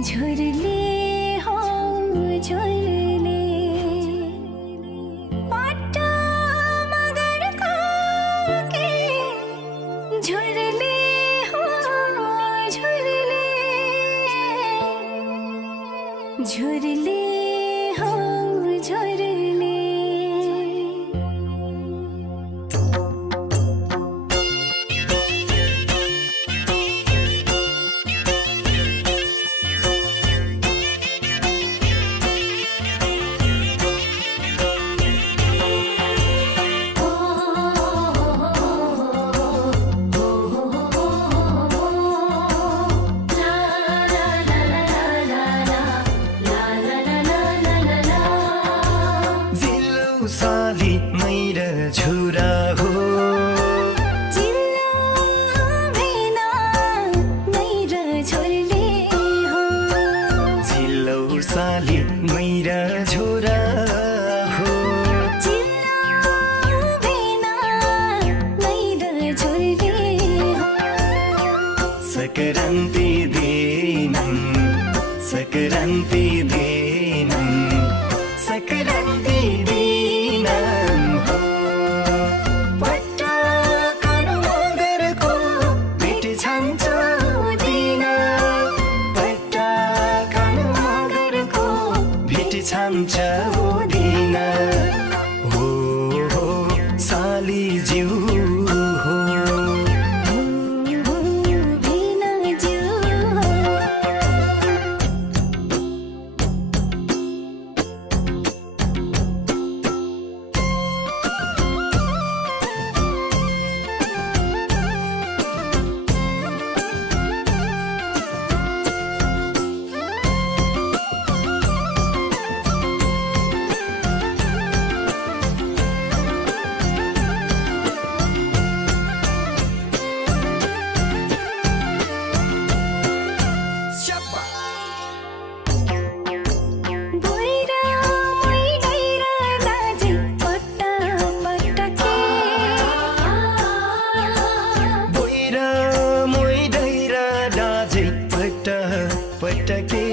झुरले हो झुरले पट्टा मगर के झुरले हो झुरले झुरले हो झुरले साली मैरा झुरा हो चिल्लो भेना मैरा झुरले हो चिल्लो साली मैरा झुरा हो चिल्लो भेना मैरा झुरले हो सकरान्ति दिनम सकरान्ति दिनम सकरान्ति दिनम हो पट्टा कानु मगरको भेट छान्छ दिन पट्टा कानु मगरको भेट छान्छ दिन हो साली ज्यू हो भेना ज्यू हो बोइरा मैडैरा दाजै पट्टा पट्टके बोइरा मोइडैरा दाजै पट्टा पट्टके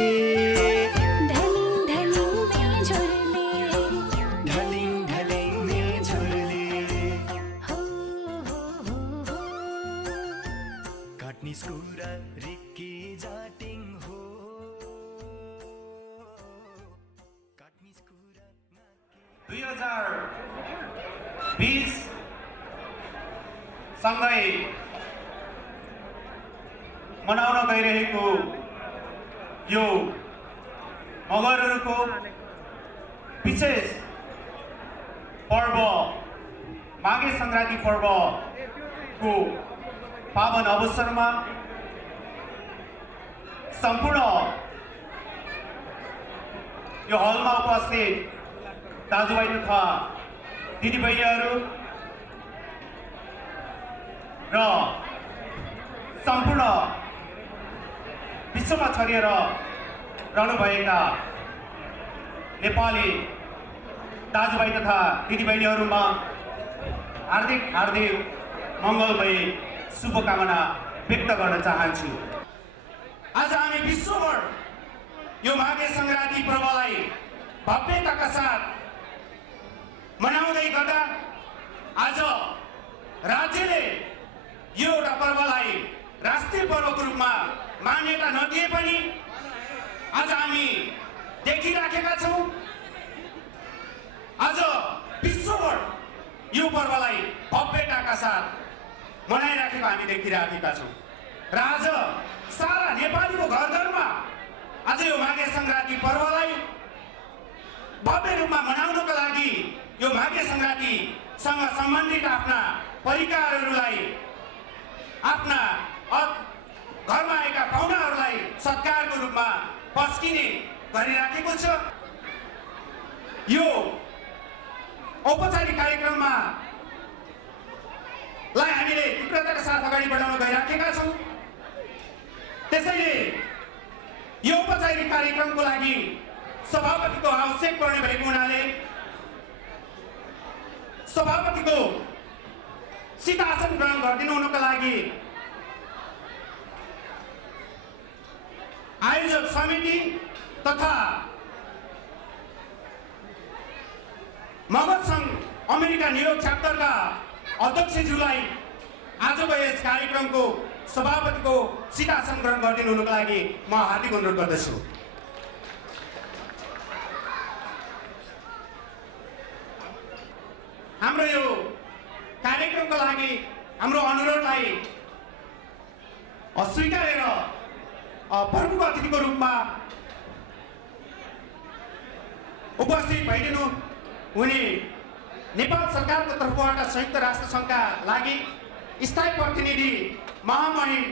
ढलिङ ढलिङ मे झुरले ढलिङ ढलिङ मे झुरले हो काट्निस कुरा रिक्की जाटिङ हो काट्निस कुरा 2020 सँगै मनाउन गइरहेको यो मगरहरूको विशेष पर्व माघे सङ्क्रान्ति पर्वको पावन अवसरमा सम्पूर्ण यो हलमा उपस्थित दाजुभाइ तथा दिदीबहिनीहरू र सम्पूर्ण विश्वमा छरिएर रहनुभएका नेपाली दाजुभाइ तथा दिदीबहिनीहरूमा हार्दिक हार्दिक मङ्गलमय शुभकामना व्यक्त गर्न चाहन्छु। आज हामी विश्वभर यो माघे सङ्क्रान्ति पर्वलाई भव्यताका साथ मनाउँदै गर्दा आज राज्यले यो एउटा पर्वलाई राष्ट्रिय पर्वको रूपमा मान्यता नदिए पनि आज हामी देखिराखेका छौँ। आज विश्वभर यो पर्वलाई भव्यताका साथ मनाइराखेको हामी देखिराखेका छौँ र आज सारा नेपालीको घर घरमा आज यो माघे सङ्क्रान्ति पर्वलाई भव्य रूपमा मनाउनको लागि यो माघे सङ्क्रान्तिसँग सम्बन्धित आफ्ना परिकारहरूलाई आफ्ना घरमा आएका पाहुनाहरूलाई सत्कारको रूपमा पस्किने गरिराखेको छ। यो औपचारिक कार्यक्रममा लाई हामीले तीव्रताका साथ अगाडि बढाउन गइराखेका छौँ। त्यसैले यो औपचारिक कार्यक्रमको लागि सभापतिको आवश्यक पर्ने भएको हुनाले सभापतिको सिंहासन ग्रहण गरिदिनु हुनुको लागि आयोजक समिति तथा मगर सङ्घ अमेरिका न्युयोर्क च्याप्टरका अध्यक्षज्यूलाई आजको यस कार्यक्रमको सभापतिको सिधासन ग्रहण गरिदिनुको लागि म हार्दिक अनुरोध गर्दछु। हाम्रो यो कार्यक्रमको लागि हाम्रो अनुरोधलाई अस्वीकारेर प्रमुख अतिथिको रूपमा उपस्थित भइदिनु हुने नेपाल सरकारको तर्फबाट संयुक्त राष्ट्र सङ्घका लागि स्थायी प्रतिनिधि महामहिम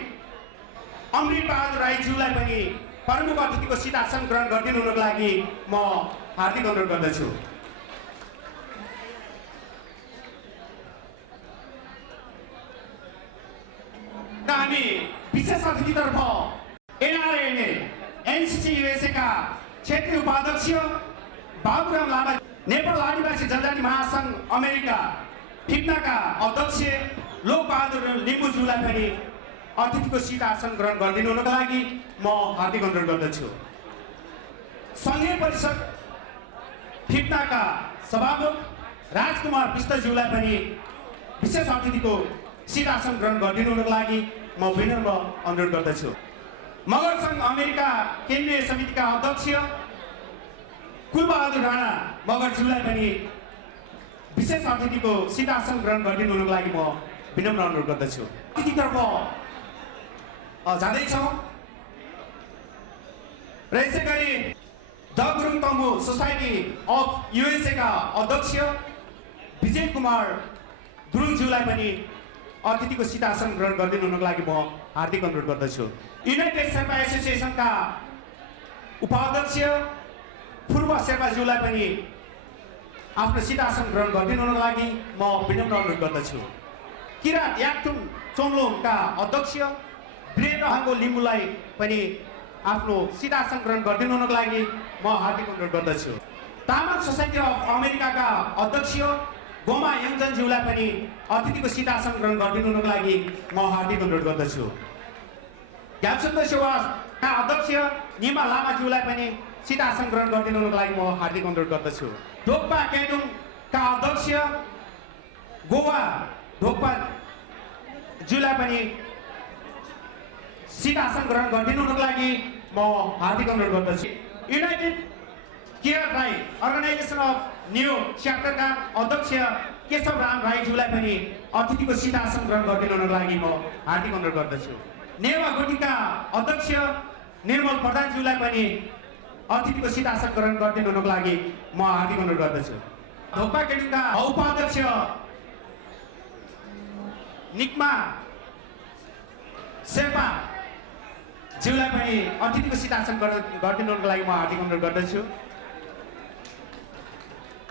अमृत बहादुर राईज्यूलाई पनि प्रमुख अतिथिको सिधासन ग्रहण गरिदिनुको लागि म हार्दिक अनुरोध गर्दछु। हामी विशेष अतिथितर्फ एनआरएनए एनसीसी यूएसए का क्षेत्रीय उपाध्यक्ष बाबुराम लामा, नेपाल आदिवासी जनजाति महासङ्घ अमेरिका फिप्नाका अध्यक्ष लोक बहादुर लिम्बुज्यूलाई पनि अतिथिको सिधासन ग्रहण गरिदिनुको लागि म हार्दिक अनुरोध गर्दछु। सङ्घीय परिषद फिप्नाका सभामुख राजकुमार विष्टज्यूलाई पनि विशेष अतिथिको सिधासन ग्रहण गरिदिनुको लागि म विनम्र अनुरोध गर्दछु। मगर सङ्घ अमेरिका केन्द्रीय समितिका अध्यक्ष कुलबहादुर राणा मगरज्यूलाई पनि विशेष अतिथिको सिधासन ग्रहण गरिदिनुको लागि म विनम्र अनुरोध गर्दछु। अतिथितर्फ जाँदैछौँ र यसै गरी the Gurung Tamu society of USA का अध्यक्ष विजय कुमार गुरुङज्यूलाई पनि अतिथिको सिधासन ग्रहण गरिदिनुको लागि म हार्दिक अनुरोध गर्दछु। युनाइटेड शेर्पा एसोसिएसनका उपाध्यक्ष पूर्व शेर्पाज्यूलाई पनि आफ्नो सिधासन ग्रहण गरिदिनुको लागि म विनम्र अनुरोध गर्दछु। किरात याक्थुङ चोङलोङका अध्यक्ष वीरेन्द्र लिम्बुलाई पनि आफ्नो सिधासन ग्रहण गरिदिनुको लागि म हार्दिक अनुरोध गर्दछु। तामाङ सोसाइटी अफ अमेरिकाका अध्यक्ष गोमा यङजनज्यूलाई पनि अतिथिको सिधासन ग्रहण गरिदिनुको लागि म हार्दिक अनुरोध गर्दछु। ज्ञानसुन्द सेवाका अध्यक्ष निमा लामाज्यूलाई पनि सिधासन ग्रहण गरिदिनुको लागि म हार्दिक अनुरोध गर्दछु। ढोक्पा केडुङका अध्यक्ष गोवा ढोक्पा ज्यूलाई पनि सिधासन ग्रहण गरिदिनुको लागि म हार्दिक अनुरोध गर्दछु। United care Rai organization of New York च्याप्टरका अध्यक्ष केशव राम राईज्यूलाई पनि अतिथिको सिधासन ग्रहण गरिदिनुको लागि म हार्दिक अनुरोध गर्दछु। नेवा गुटीका अध्यक्ष निर्मल प्रधानज्यूलाई पनि अतिथिको सिधासन ग्रहण गरिदिनुको लागि म हार्दिक अनुरोध गर्दछु। ढोक्पा केडुङका उपाध्यक्ष निकमा शेर्पा ज्यूलाई पनि अतिथिको सिधासन गरिदिनुको लागि म हार्दिक अनुरोध गर्दछु।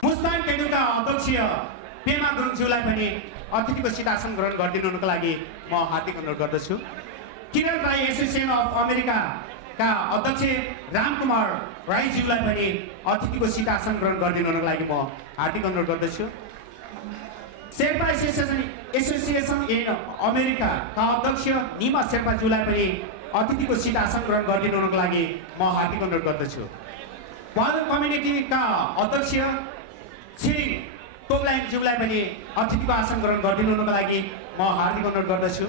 मुस्ताङ केडुङका अध्यक्ष पेमा गुरुङज्यूलाई पनि अतिथिको सिधासन ग्रहण गरिदिनुको लागि म हार्दिक अनुरोध गर्दछु। किरण राई एसोसिएसन अफ अमेरिकाका अध्यक्ष रामकुमार राईज्यूलाई पनि अतिथिको सिधासन ग्रहण गरिदिनुको लागि म हार्दिक अनुरोध गर्दछु। शेर्पा एसोसिएसन इन अमेरिकाका अध्यक्ष निमा शेर्पाज्यूलाई पनि अतिथिको सिधासन ग्रहण गरिदिनुको लागि म हार्दिक अनुरोध गर्दछु। वादल कम्युनिटीका अध्यक्ष छिरिङ तोप्लाइङज्यूलाई पनि अतिथिको आसन ग्रहण गरिदिनुको लागि म हार्दिक अनुरोध गर्दछु।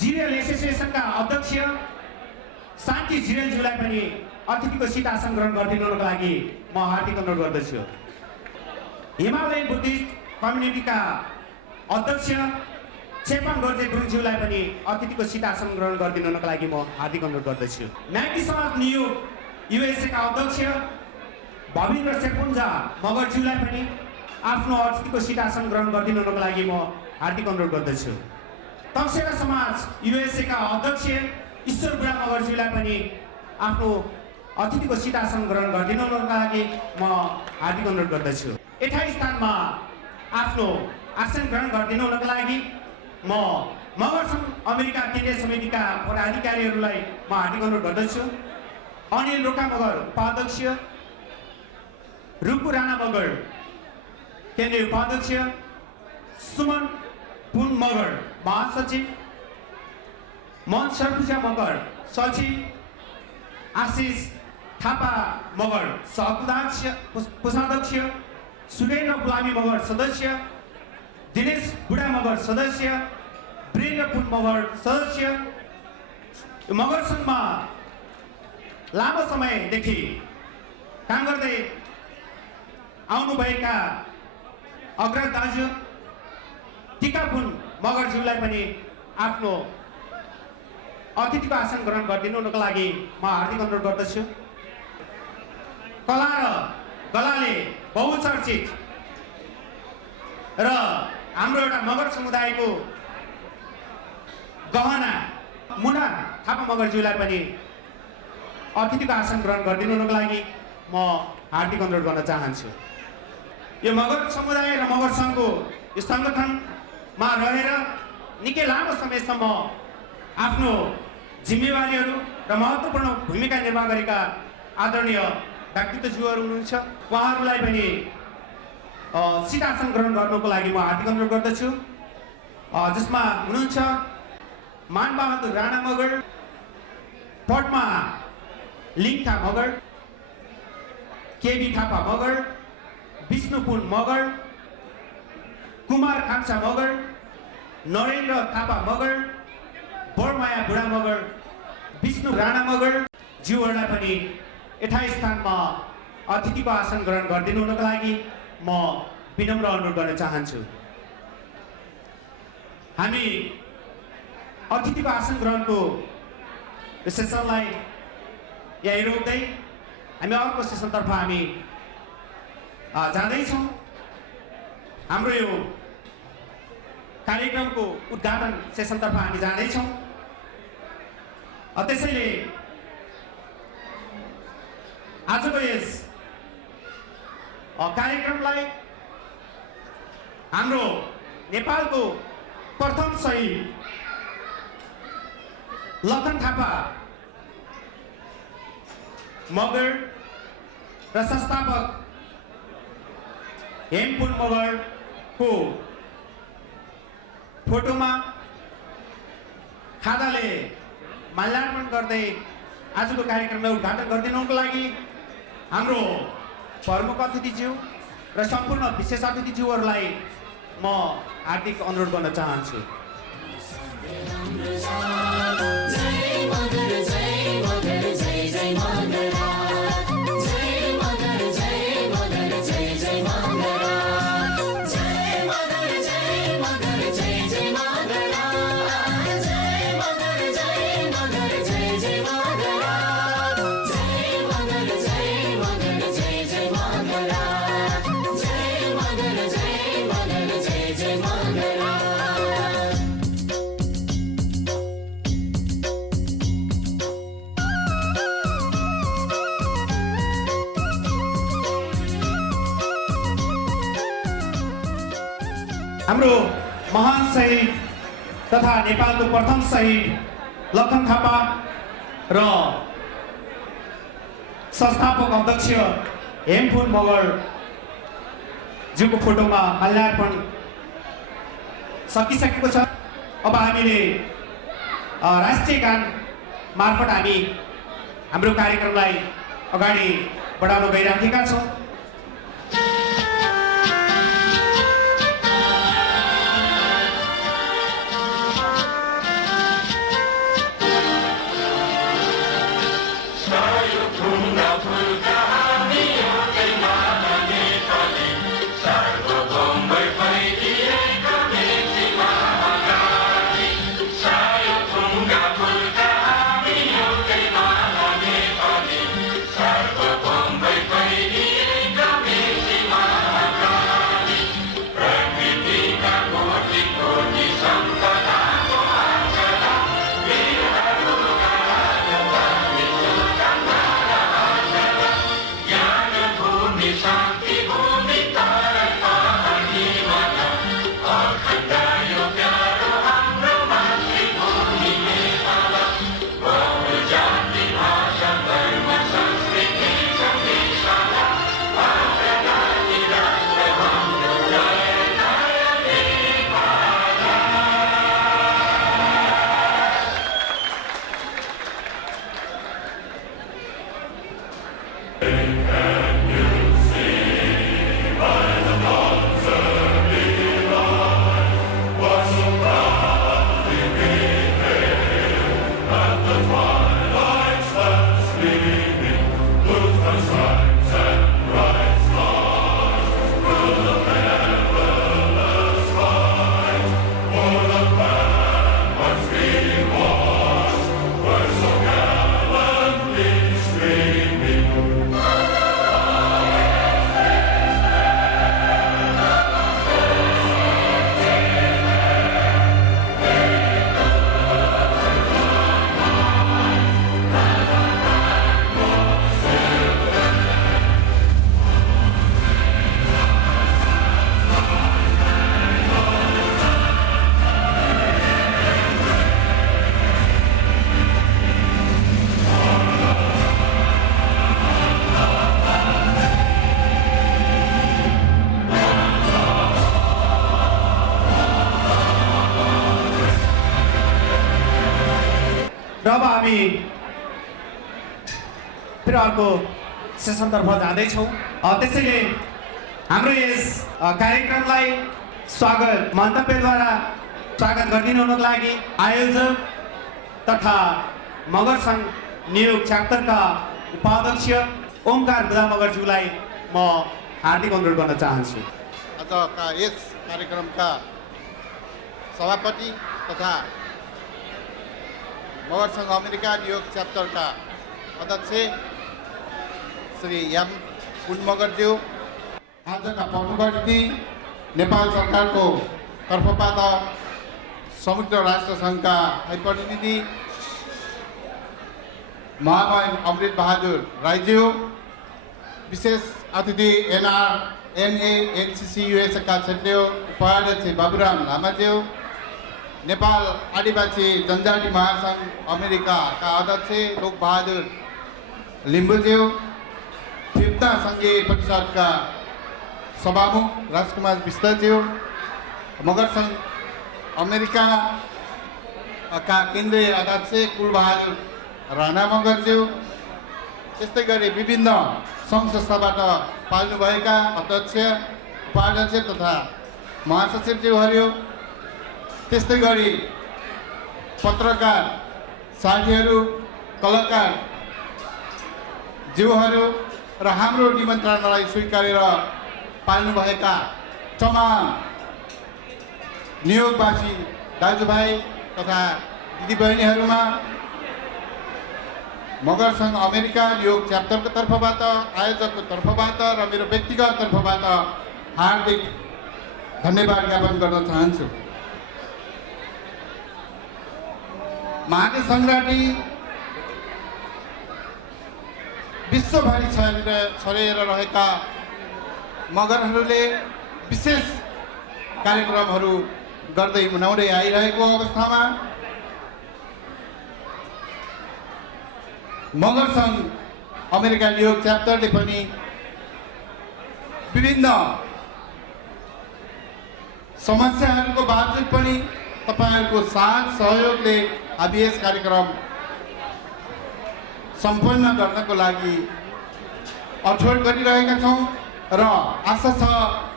जिरेल एसोसिएसनका अध्यक्ष शान्ति जिरेलज्यूलाई पनि अतिथिको सिधासन ग्रहण गरिदिनुको लागि म हार्दिक अनुरोध गर्दछु। हिमालयन बुद्धिस्ट कम्युनिटीका अध्यक्ष चेपाङ दोर्जे गुरुङज्यूलाई पनि अतिथिको सिधासन ग्रहण गरिदिनुको लागि म हार्दिक अनुरोध गर्दछु। नाइटी समाज न्युयोर्क युएसए का अध्यक्ष भविन्द्र शेर्पुन्जा मगरज्यूलाई पनि आफ्नो अतिथिको सिधासन ग्रहण गरिदिनुको लागि म हार्दिक अनुरोध गर्दछु। तकसेरा समाज युएसए का अध्यक्ष ईश्वर बुढा मगरज्यूलाई पनि आफ्नो अतिथिको सिधासन ग्रहण गरिदिनुको लागि म हार्दिक अनुरोध गर्दछु। 28 स्थानमा आफ्नो आसन ग्रहण गरिदिनुको लागि म मगर सङ्घ अमेरिका केन्द्रीय समितिका पदाधिकारीहरूलाई म हार्दिक अनुरोध गर्दछु। अनिल रोका मगर उपाध्यक्ष, रुकु राणा मगर केन्द्रीय उपाध्यक्ष, सुमन पुन मगर महासचिव, मन सर्पुजा मगर सचिव, आशिष थापा मगर कोषाध्यक्ष, सुरेन्द्र गुलामी मगर सदस्य, दिनेश बुढा मगर सदस्य, वीरेन्द्र पुन मगर सदस्य। मगर सङ्घमा लामो समयदेखि काम गर्दै आउनुभएका अग्रज दाजु टिकापुन मगरज्यूलाई पनि आफ्नो अतिथिको आसन ग्रहण गरिदिनुको लागि म हार्दिक अनुरोध गर्दछु। कला र गलाले बहुचर्चित र हाम्रो एउटा मगर समुदायको गहना मुना थापा मगरज्यूलाई पनि अतिथिको आसन ग्रहण गरिदिनुको लागि म हार्दिक अनुरोध गर्न चाहन्छु। यो मगर समुदाय र मगर सङ्घको यो सङ्गठनमा रहेर निकै लामो समयसम्म आफ्नो जिम्मेवारीहरू र महत्त्वपूर्ण भूमिका निर्वाह गरेका आदरणीय व्यक्तित्वज्यूहरू हुनुहुन्छ। उहाँहरूलाई पनि सिधासन ग्रहण गर्नुको लागि म हार्दिक अनुरोध गर्दछु। जसमा हुनुहुन्छ मानबहादुर राणा मगर, पद्मा लिङथा मगर, केबी थापा मगर, विष्णुपुन मगर, कुमार खाम्सा मगर, नरेन्द्र थापा मगर, बरमाया बुढा मगर, विष्णु राणा मगर ज्यूहरूलाई पनि यथास्थानमा अतिथिको आसन ग्रहण गरिदिनुको लागि म विनम्र अनुरोध गर्न चाहन्छु। हामी अतिथिको आसन ग्रहणको सेसनलाई यही रोक्दै हामी अर्को सेसनतर्फ हामी जाँदैछौँ। हाम्रो यो कार्यक्रमको उद्घाटन सेसनतर्फ हामी जाँदैछौँ। त्यसैले आजको यस कार्यक्रमलाई हाम्रो नेपालको प्रथम शहीद लखन थापा मगर र संस्थापक हेमपुन मगरको फोटोमा खादाले माल्यार्पण गर्दै आजको कार्यक्रमलाई उद्घाटन गरिदिनुको लागि हाम्रो प्रमुख अतिथिज्यू र सम्पूर्ण विशेष अतिथिज्यूहरूलाई म हार्दिक अनुरोध गर्न चाहन्छु। हाम्रो महान शहीद तथा नेपालको प्रथम शहीद लखन थापा र संस्थापक अध्यक्ष हेमपुन मगर ज्यूको फोटोमा माल्यार्पण सकिसकेको छ। अब हामीले राष्ट्रिय गान मार्फत हामी हाम्रो कार्यक्रमलाई अगाडि बढाउन गइराखेका छौँ। अब हामी फेरि अर्को सेसनतर्फ जाँदैछौँ। त्यसैले हाम्रो यस कार्यक्रमलाई स्वागत मन्तव्यद्वारा स्वागत गरिदिनु हुनुको लागि आयोजक तथा मगर सङ्घ नियोग च्याप्टरका उपाध्यक्ष ओमकार बुधा मगरज्यूलाई म हार्दिक अनुरोध गर्न चाहन्छु। आजका यस कार्यक्रमका सभापति तथा मगर सङ्घ अमेरिका नियोग च्याप्टरका अध्यक्ष श्री एम कुन मगरज्यू, आजका प्रमुख अतिथि नेपाल सरकारको तर्फबाट संयुक्त राष्ट्र सङ्घका प्रतिनिधि महामहिम अमृत बहादुर राईज्यू, विशेष अतिथि एनएनसीसी युएसका क्षेत्रीय उपाध्यक्ष बाबुराम लामाज्यू, नेपाल आदिवासी जनजाति महासङ्घ अमेरिकाका अध्यक्ष लोकबहादुर लिम्बुज्यू, फिर्ता सङ्घीय परिषदका सभामुख राजकुमार विष्टज्यू, मगर सङ्घ अमेरिकाका केन्द्रीय अध्यक्ष कुलबहादुर राणा मगरज्यू, त्यस्तै गरी विभिन्न सङ्घ संस्थाबाट पाल्नुभएका अध्यक्ष उपाध्यक्ष तथा महासचिवज्यूहरू, त्यस्तै गरी पत्रकार साथीहरू, कलाकार ज्यूहरू र हाम्रो निमन्त्रणालाई स्वीकारेर पाल्नुभएका तमाम नियोगवासी दाजुभाइ तथा दिदीबहिनीहरूमा मगर सङ्घ अमेरिका नियोग च्याप्टरको तर्फबाट, आयोजकको तर्फबाट र मेरो व्यक्तिगत तर्फबाट हार्दिक धन्यवाद ज्ञापन गर्न चाहन्छु। माघे सङ्क्रान्ति विश्वभरि छरिएर रहेका मगरहरूले विशेष कार्यक्रमहरू गर्दै मनाउँदै आइरहेको अवस्थामा मगर सङ्घ अमेरिका नियोग च्याप्टरले पनि विभिन्न समस्याहरूको बावजुद पनि तपाईँहरूको साथ सहयोगले हामी यस कार्यक्रम सम्पन्न गर्नको लागि अठोट गरिरहेका छौँ र आशा छ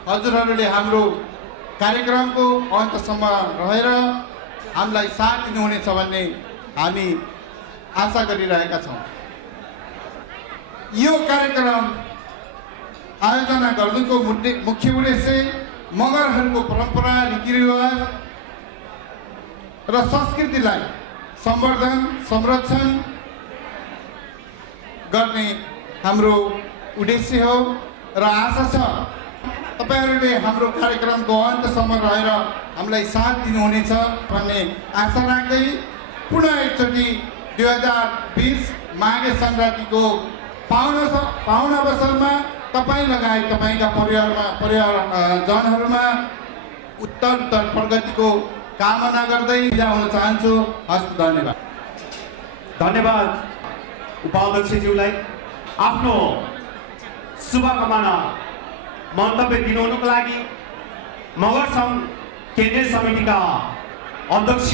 हजुरहरूले हाम्रो कार्यक्रमको अन्तसम्म रहेर हामीलाई साथ दिनुहुनेछ भन्ने हामी आशा गरिरहेका छौँ। यो कार्यक्रम आयोजना गर्नुको मुख्य उद्देश्य मगरहरूको परम्परा, रीतिरिवाज र संस्कृतिलाई संवर्धन संरक्षण गर्ने हाम्रो उद्देश्य हो र आशा छ तपाईहरूले हाम्रो कार्यक्रमको अन्तसम्म रहेर हामीलाई साथ दिनुहुनेछ भन्ने आशा राख्दै पुनः एकचोटि 2020 माघे सङ्क्रान्तिको पाहुन अवसरमा तपाईँ लगायत तपाईँका परिवारजनहरूमा उत्तर प्रगतिको कामना गर्दै बिदा हुन चाहन्छु। हस्त धन्यवाद। धन्यवाद उपाध्यक्षज्यूलाई आफ्नो शुभकामना मन्तव्य दिनुहुनुको लागि मगर सङ्घ केन्द्रीय समितिका अध्यक्ष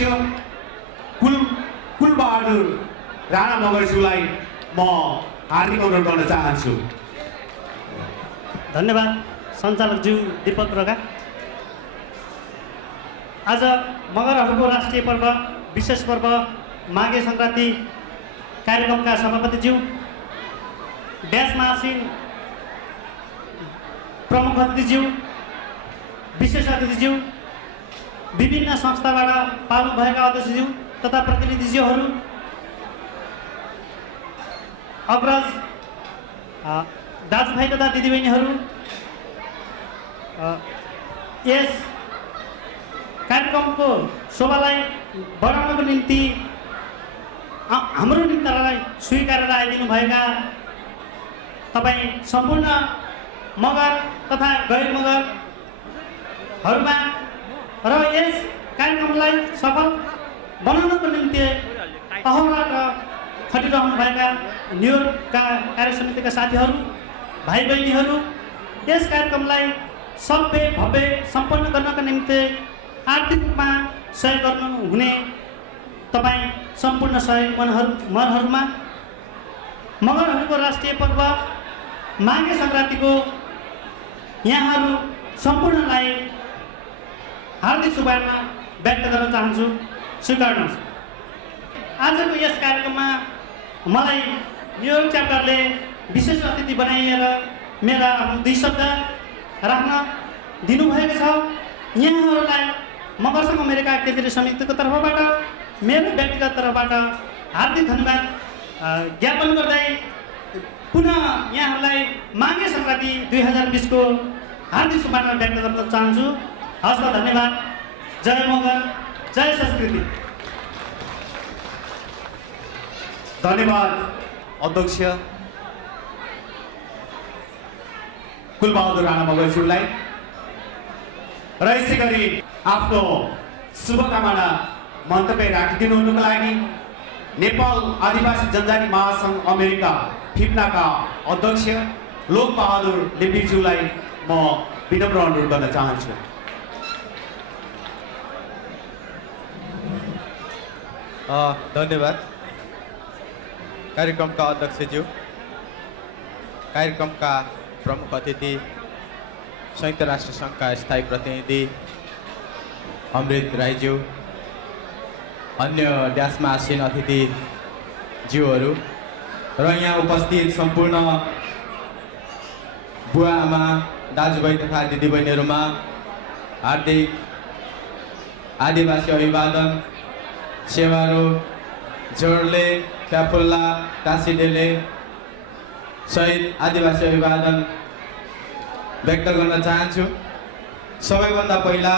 कुलबहादुर राणा मगरज्यूलाई म हार्दिक अनुरोध गर्न चाहन्छु। धन्यवाद सञ्चालकज्यू दीपक रोका। आज मगरहरूको राष्ट्रिय पर्व, विशेष पर्व माघे सङ्क्रान्ति कार्यक्रमका सभापतिज्यू, ड्यासमा आसीन प्रमुख अतिथिज्यू, विशेष अतिथिज्यू, विभिन्न संस्थाबाट पाल्नुभएका अध्यक्षज्यू तथा प्रतिनिधिज्यूहरू, अग्रज दाजुभाइ तथा दिदीबहिनीहरू, यस कार्यक्रमको शोभालाई बढाउनको निम्ति हाम्रो निम्तालाई स्वीकारेर आइदिनुभएका तपाईँ सम्पूर्ण मगर तथा गैर मगरहरूमा र यस कार्यक्रमलाई सफल बनाउनको निम्ति अहोरात्र खटिरहनुभएका न्युयोर्कका कार्य समितिका साथीहरू, भाइ बहिनीहरू, यस कार्यक्रमलाई सभ्य भव्य सम्पन्न गर्नका निम्ति आर्थिक रूपमा सहयोग गर्नुहुने तपाईँ सम्पूर्ण सहयोग मनहरूमा मगरहरूको राष्ट्रिय पर्व माघे सङ्क्रान्तिको यहाँहरू सम्पूर्णलाई हार्दिक शुभकामना व्यक्त गर्न चाहन्छु। स्वीकार्नुहोस्। आजको यस कार्यक्रममा मलाई न्युयोर्क च्याप्टरले विशेष अतिथि बनाइएर मेरा 2 शब्द राख्न दिनुभएको छ। यहाँहरूलाई मगरसङ्घ अमेरिका केन्द्रीय समितिको तर्फबाट मेरो व्यक्तिगत तर्फबाट हार्दिक धन्यवाद ज्ञापन गर्दै पुनः यहाँहरूलाई माघे सङ्क्रान्ति 2020 को हार्दिक शुभकामना व्यक्त गर्न चाहन्छु। हस्त धन्यवाद। जय मगर, जय संस्कृति। धन्यवाद अध्यक्ष कुलबहादुर राणा मगरज्यूलाई र यसै गरी आफ्नो शुभकामना मन्तव्य राखिदिनु हुनुको लागि नेपाल आदिवासी जनजाति महासङ्घ अमेरिका फिप्नाका अध्यक्ष लोकबहादुर लिम्बुज्यूलाई म विनम्र अनुरोध गर्न चाहन्छु। धन्यवाद कार्यक्रमका अध्यक्षज्यू, कार्यक्रमका प्रमुख अतिथि, संयुक्त राष्ट्र सङ्घका स्थायी प्रतिनिधि अमृत राईज्यू, अन्य ड्यासमा आसीन अतिथिज्यूहरू र यहाँ उपस्थित सम्पूर्ण बुवा आमा दाजुभाइ तथा दिदीबहिनीहरूमा हार्दिक आदिवासी अभिवादन, सेवारो, जोडले, प्याफुल्ला, टासीडेले सहित आदिवासी अभिवादन व्यक्त गर्न चाहन्छु। सबैभन्दा पहिला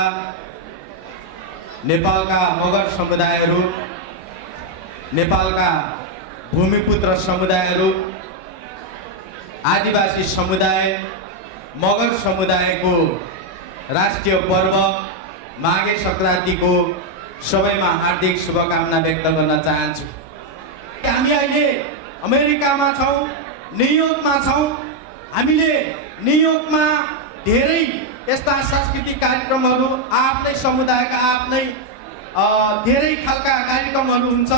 नेपालका मगर समुदायहरू, नेपालका भूमिपुत्र समुदायहरू, आदिवासी समुदाय, मगर समुदायको राष्ट्रिय पर्व माघे सङ्क्रान्तिको सबैमा हार्दिक शुभकामना व्यक्त गर्न चाहन्छु। हामी अहिले अमेरिकामा छौँ, न्युयोर्कमा छौँ। हामीले न्युयोर्कमा धेरै यस्ता सांस्कृतिक कार्यक्रमहरू आफ्नै समुदायका आफ्नै धेरै खालका कार्यक्रमहरू हुन्छ।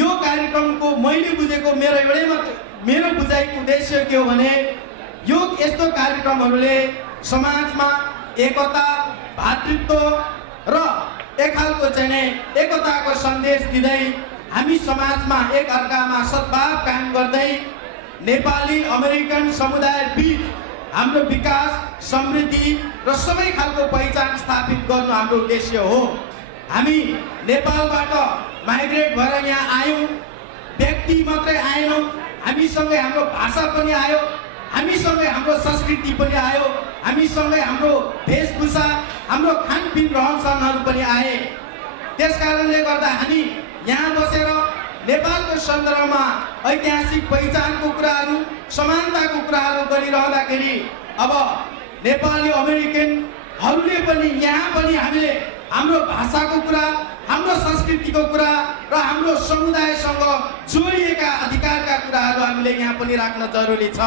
यो कार्यक्रमको मैले बुझेको मेरो बुझाइको उद्देश्य के हो भने यो यस्तो कार्यक्रमहरूले समाजमा एकता, भातृत्व र एक खालको चाहिँ एकताको सन्देश दिँदै हामी समाजमा एक अर्कामा सद्भाव कायम गर्दै नेपाली अमेरिकन समुदाय बीच हाम्रो विकास, समृद्धि र सबै खालको पहिचान स्थापित गर्नु हाम्रो उद्देश्य हो। हामी नेपालबाट माइग्रेट भएर यहाँ आयौँ, व्यक्ति मात्रै आएनौँ, हामीसँगै हाम्रो भाषा पनि आयो, हामीसँगै हाम्रो संस्कृति पनि आयो, हामीसँगै हाम्रो वेशभूषा, हाम्रो खानपिन रहनसहनहरू पनि आए। त्यसकारणले गर्दा हामी यहाँ बसेर नेपालको सन्दर्भमा ऐतिहासिक पहिचानको कुराहरू, समानताको कुराहरू गरिरहँदाखेरि अब नेपाली अमेरिकनहरूले पनि यहाँ पनि हामीले हाम्रो भाषाको कुरा, हाम्रो संस्कृतिको कुरा र हाम्रो समुदायसँग जोडिएका अधिकारका कुराहरू हामीले यहाँ पनि राख्न जरुरी छ।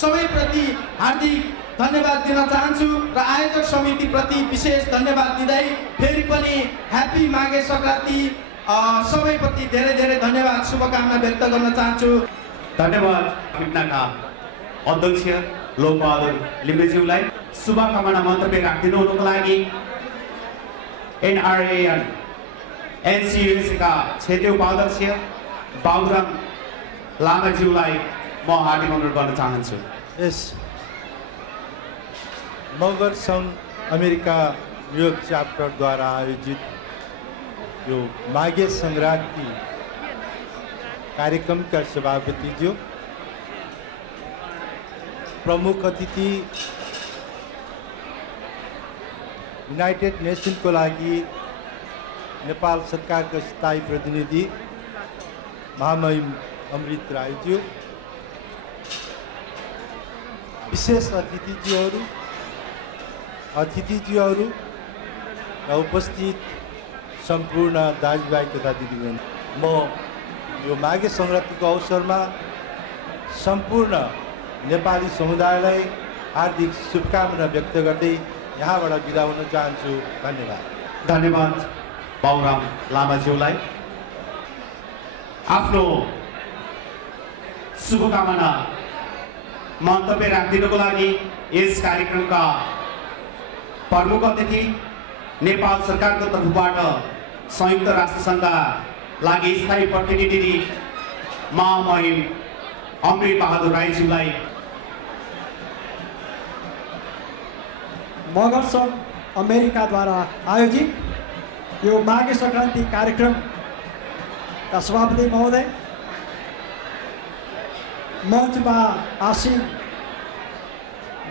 सबैप्रति हार्दिक धन्यवाद दिन चाहन्छु र आयोजक समितिप्रति विशेष धन्यवाद दिँदै फेरि पनि ह्याप्पी माघे सङ्क्रान्ति सबैप्रति धेरै धेरै धन्यवाद, शुभकामना व्यक्त गर्न चाहन्छु। धन्यवाद फिप्नाका अध्यक्ष लोकबहादुर लिम्बुज्यूलाई शुभकामना मन्तव्य राखिदिनु हुनुको लागि NRAN NCUSका क्षेत्रीय उपाध्यक्ष बाबुराम लामाज्यूलाई म हार्दिक अनुरोध गर्न चाहन्छु। यस मगर सङ्घ अमेरिका न्युयोर्क च्याप्टरद्वारा आयोजित यो माघे सङ्क्रान्ति कार्यक्रमका सभापतिज्यू, प्रमुख अतिथि, युनाइटेड नेसनको लागि नेपाल सरकारका स्थायी प्रतिनिधि महामहिम अमृत राईज्यू, विशेष अतिथिज्यूहरू र उपस्थित सम्पूर्ण दाजुभाइ तथा दिदीबहिनी, म यो माघे सङ्क्रान्तिको अवसरमा सम्पूर्ण नेपाली समुदायलाई हार्दिक शुभकामना व्यक्त गर्दै यहाँबाट बिदा हुन चाहन्छु। धन्यवाद। धन्यवाद बाबुराम लामाज्यूलाई आफ्नो शुभकामना मन्तव्य राखिदिनुको लागि यस कार्यक्रमका प्रमुख अतिथि नेपाल सरकारको तर्फबाट संयुक्त राष्ट्रसङ्घका लागि स्थायी प्रतिनिधि महामहिम अमृत बहादुर राईज्यूलाई मगर सङ्घ अमेरिकाद्वारा आयोजित यो माघे सङ्क्रान्ति कार्यक्रमका सभापति महोदय, मञ्चमा आसीन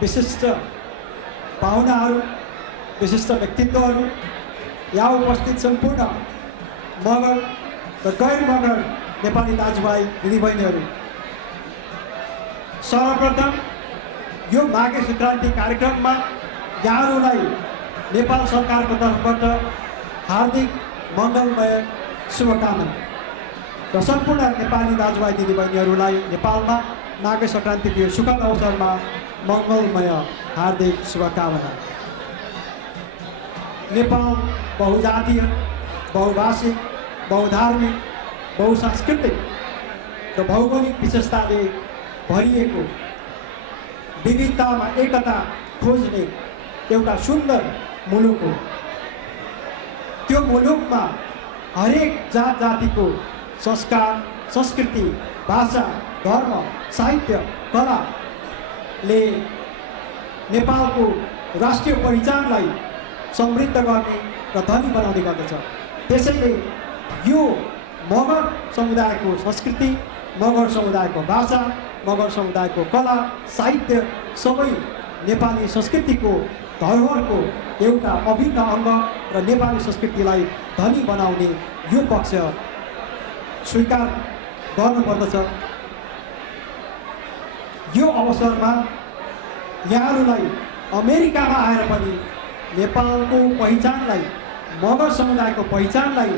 विशिष्ट पाहुनाहरू, विशिष्ट व्यक्तित्वहरू, यहाँ उपस्थित सम्पूर्ण मगर र गैर मगर नेपाली दाजुभाइ दिदीबहिनीहरू, सर्वप्रथम यो माघे सङ्क्रान्ति कार्यक्रममा यहाँहरूलाई नेपाल सरकारको तर्फबाट हार्दिक मङ्गलमय शुभकामना र सम्पूर्ण नेपाली दाजुभाइ दिदीबहिनीहरूलाई नेपालमा माघे सङ्क्रान्तिको यो सुखद अवसरमा मङ्गलमय हार्दिक शुभकामना। नेपाल बहुजातीय, बहुभाषिक, बहुधार्मिक, बहुसांस्कृतिक र भौगोलिक विशेषताले भरिएको, विविधतामा एकता खोज्ने एउटा सुन्दर मुलुक हो। त्यो मुलुकमा हरेक जात जातिको संस्कार, संस्कृति, भाषा, धर्म, साहित्य, कलाले नेपालको राष्ट्रिय पहिचानलाई समृद्ध गर्ने र धनी बनाउने गर्दछ। त्यसैले यो मगर समुदायको संस्कृति, मगर समुदायको भाषा, मगर समुदायको कला, साहित्य सबै नेपाली संस्कृतिको धरोहरको एउटा अभिन्न अङ्ग र नेपाली संस्कृतिलाई धनी बनाउने यो पक्ष स्वीकार गर्नुपर्दछ। यो अवसरमा यहाँहरूलाई अमेरिकामा आएर पनि नेपालको पहिचानलाई, मगर समुदायको पहिचानलाई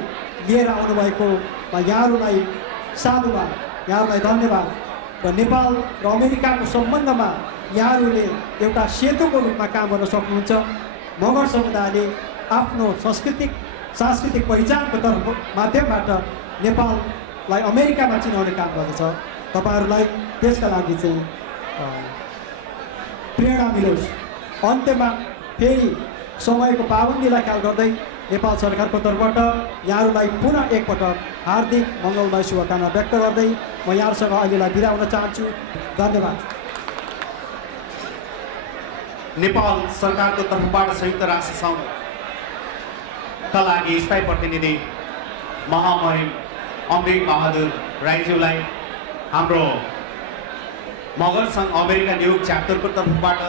लिएर आउनुभएकोमा यहाँहरूलाई साधुवाद, यहाँहरूलाई धन्यवाद र नेपाल र अमेरिकाको सम्बन्धमा यहाँहरूले एउटा सेतुको रूपमा काम गर्न सक्नुहुन्छ। मगर समुदायले आफ्नो सांस्कृतिक पहिचानको तर्फ माध्यमबाट नेपाललाई अमेरिकामा चिनाउने काम गर्दछ। तपाईँहरूलाई त्यसका लागि चाहिँ प्रेरणा मिलोस्। अन्त्यमा फेरि समयको पाबन्दीलाई ख्याल गर्दै नेपाल सरकारको तर्फबाट यहाँहरूलाई पुनः एकपटक हार्दिक मङ्गलमय शुभकामना व्यक्त गर्दै म यहाँहरूसँग अहिलेलाई बिदा हुन चाहन्छु। धन्यवाद। नेपाल सरकारको तर्फबाट संयुक्त राष्ट्रसङ्घका लागि स्थायी प्रतिनिधि महामहिम अमृत बहादुर राईज्यूलाई हाम्रो मगर सङ्घ अमेरिका न्युयोर्क च्याप्टरको तर्फबाट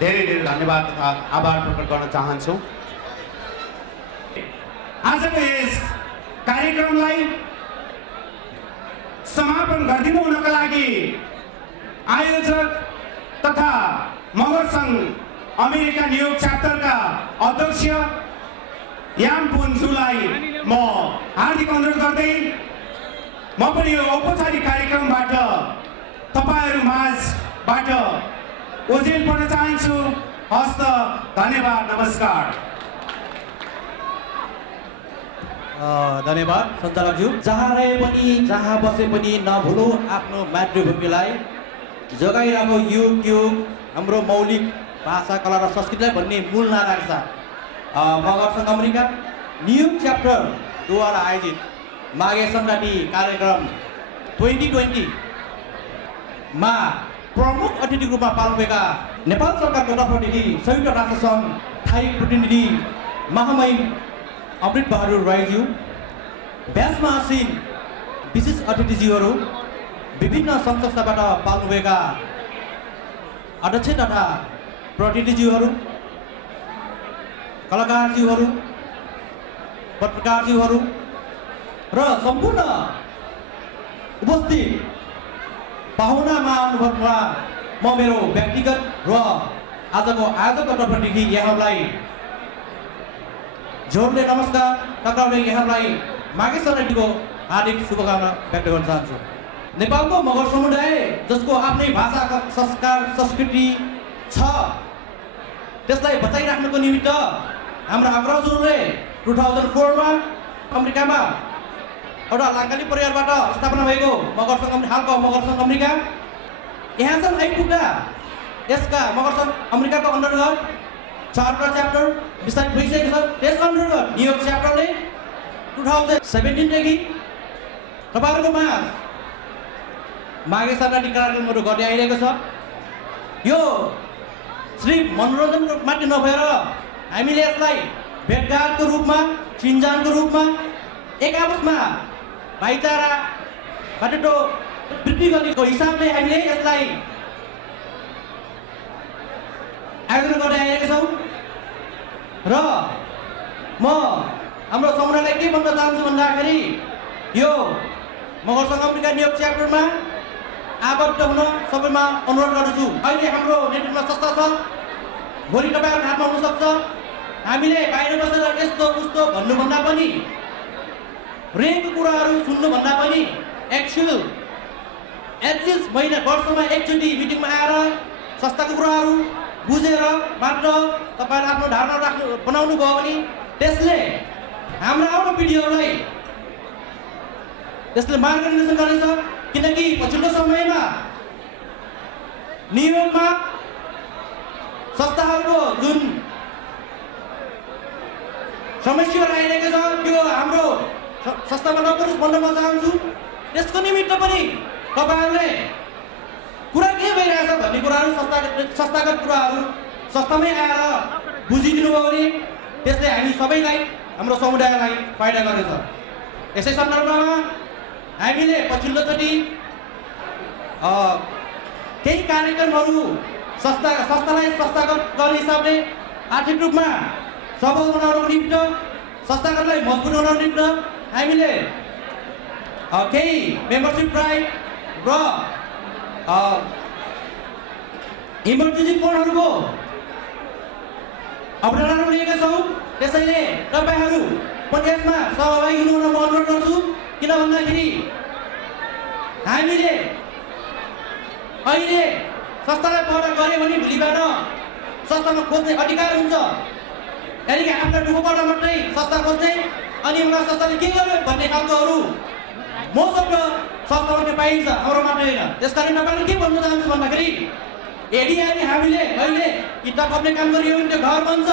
धेरै धेरै धन्यवाद तथा आभार प्रकट गर्न चाहन्छु। आजको यस कार्यक्रमलाई समापन गरिदिनु हुनका लागि आयोजक तथा मगर सङ्घ अमेरिका न्युयोर्क च्याप्टरका अध्यक्ष याम पुन्जुलाई म हार्दिक अनुरोध गर्दै म पनि यो औपचारिक कार्यक्रमबाट तपाईँहरू माझबाट ओझेल पर्न चाहन्छु। हस्त, धन्यवाद, नमस्कार। धन्यवाद सञ्चालकज्यू। जहाँ रहे पनि, जहाँ बसे पनि नभुलो आफ्नो मातृभूमिलाई, जोगाइरहेको युग हाम्रो मौलिक भाषा, कला र संस्कृतिलाई भन्ने मूल नारा छ। मगर सङ्घ अमेरिका न्युयोर्क च्याप्टरद्वारा आयोजित माघे सङ्क्रान्ति कार्यक्रम 2020 मा प्रमुख अतिथिको रूपमा पाल्नुभएका नेपाल सरकारको तर्फदेखि संयुक्त राष्ट्रसङ्घ स्थायी प्रतिनिधि महामहिम अमृत बहादुर राईज्यू, ब्यासमा आसीन विशेष अतिथिज्यूहरू, विभिन्न सङ्घ संस्थाबाट पाल्नुभएका अध्यक्ष तथा प्रतिनिधिज्यूहरू, कलाकारज्यूहरू, पत्रकारज्यूहरू र सम्पूर्ण उपस्थित पाहुना महानुभावमा म मेरो व्यक्तिगत र आजको आयोजकको तर्फदेखि यहाँहरूलाई जोरले नमस्कार टक्राउने यहाँलाई माघे सङ्क्रान्तिको हार्दिक शुभकामना व्यक्त गर्न चाहन्छु। नेपालको मगर समुदाय जसको आफ्नै भाषा, संस्कार, संस्कृति छ, त्यसलाई बचाइराख्नुको निमित्त हाम्रा अग्रजहरूले 2004 मा अमेरिकामा एउटा लाङ्काली परिवारबाट स्थापना भएको मगर सङ्घ हालको मगर सङ्घ अमेरिका यहाँसम्म आइपुग्दा यसका मगर सङ्घ अमेरिकाको अन्तर्गत 4वटा च्याप्टर विस्तारित भइसकेको छ। त्यसको अन्तर्गत न्युयोर्क च्याप्टरले 2017 देखि तपाईँहरूको माझ माघे सङ्क्रान्ति कार्यक्रमहरू गर्दै आइरहेको छ। यो सिर्फ मनोरञ्जनको मात्रै नभएर हामीले यसलाई भेटघाटको रूपमा चिन्जानको रूपमा एक आपसमा भाइचारा बाटो वृद्धि गरेको हिसाबले हामीले यसलाई आयोजना गर्दै आएका छौँ र म हाम्रो समुदायलाई के भन्न चाहन्छु भन्दाखेरि यो मगर सङ्घ अमेरिका न्युयोर्क च्याप्टरमा आबद्ध हुन सबैमा अनुरोध गर्दछु। अहिले हाम्रो नेतृत्वमा संस्था छ, भोलि तपाईँहरूको हातमा हुनसक्छ। हामीले बाहिर बसेर यस्तो उस्तो भन्नुभन्दा पनि रहेको कुराहरू सुन्नुभन्दा पनि एक्चुअल एटलिस्ट महिना वर्षमा एकचोटि मिटिङमा आएर संस्थाको कुराहरू बुझेर मात्र तपाईँहरूले आफ्नो धारणा बनाउनु भयो भने त्यसले हाम्रो आउने पिँढीहरूलाई त्यसले मार्गदर्शन गर्नेछ। किनकि पछिल्लो समयमा न्युयोर्कमा संस्थाहरूको जुन समस्याहरू आइरहेको छ त्यो हाम्रो संस्थामा नपरोस् भन्न म चाहन्छु। त्यसको निमित्त पनि तपाईँहरूले कुरा के भइरहेछ भन्ने कुराहरू संस्थागत कुराहरू संस्थामै आएर बुझिदिनु भयो भने त्यसले हामी सबैलाई हाम्रो समुदायलाई फाइदा गर्नेछ। यसै सन्दर्भमा हामीले पछिल्लोचोटि केही कार्यक्रमहरू संस्थालाई संस्थागत गर्ने हिसाबले आर्थिक रूपमा सबल बनाउनको निमित्त संस्थागतलाई मजबुत बनाउनको निमित्त हामीले केही मेम्बरसिप ड्राइभ र इमर्जेन्सी फन्डहरूको अवधारणाहरू लिएका छौँ। त्यसैले तपाईँहरू पनि यसमा सहभागी हुनुहुन म अनुरोध गर्छु। किन भन्दाखेरि हामीले अहिले संस्थालाई पढा गऱ्यो भने भोलिबाट संस्थामा खोज्ने अधिकार हुन्छ। यदि आफ्नो दुःखबाट मात्रै संस्था खोज्ने अनि एउटा संस्थाले के गर्यो भन्ने खालकोहरू मोस्ट अफ द संस्थामा पाइन्छ, हाम्रोमा होइन। त्यसकारण तपाईँले के भन्न चाहन्छु भन्दाखेरि यदि हामीले अहिले किताब खप्ने काम गरियो भने त्यो घर बन्छ,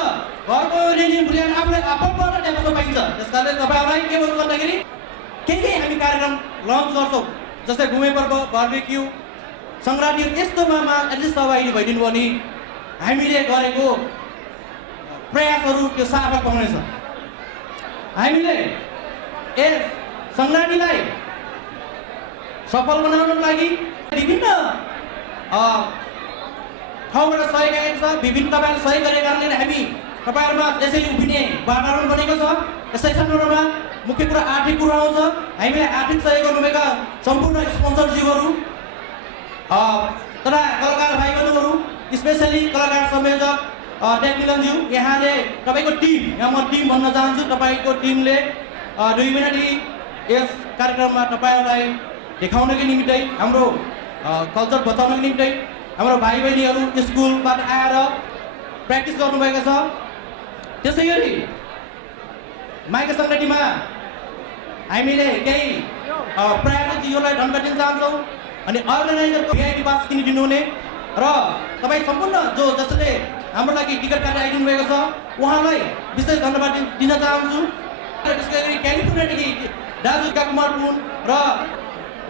घरको भुलिएर आफूलाई आफूबाट डेभलप पाइन्छ। त्यसकारण तपाईँहरूलाई के भन्नु भन्दाखेरि के हामी कार्यक्रम लन्च गर्छौँ, जस्तै घुमे पर्व, बार्बेक्यू, सङ्क्रान्ति यस्तोमा एटलिस्ट सहभागी भइदिनु भयो भने हामीले गरेको प्रयासहरू त्यो सार्थक पाउनेछ। हामीले यस सङ्क्रान्तिलाई सफल बनाउनको लागि विभिन्न ठाउँबाट सहयोग आएको छ। विभिन्न तपाईँहरूले सहयोग गरेको कारणले हामी तपाईँहरूमा यसरी उभिने वातावरण बनेको छ। यसै सन्दर्भमा मुख्य कुरा आर्थिक कुरा आउँछ। हामीले आर्थिक सहयोग गर्नुभएका सम्पूर्ण स्पोन्सरज्यूहरू तथा कलाकार भाइ बहिनीहरू, स्पेसली कलाकार संयोजक टेक मिलनज्यू, यहाँले तपाईँको टिम, यहाँ म टिम भन्न चाहन्छु, तपाईँको टिमले 2 महिनादेखि यस कार्यक्रममा तपाईँहरूलाई देखाउनको निमित्तै, हाम्रो कल्चर बचाउनको निमित्तै हाम्रो भाइ बहिनीहरू स्कुलबाट आएर प्र्याक्टिस गर्नुभएको छ। त्यसै गरी माघे सङ्क्रान्तिमा हामीले केही प्रायोजक योलाई धन्यवाद दिन चाहन्छौँ। अनि अर्गनाइजरको भिआइपी पास किनिदिनु हुने र तपाईँ सम्पूर्ण जसले हाम्रो लागि टिकट काटेर आइदिनु भएको छ उहाँलाई विशेष धन्यवाद दिन चाहन्छु। त्यसै गरी क्यालिफोर्नियादेखि दाजु कुमार पुन र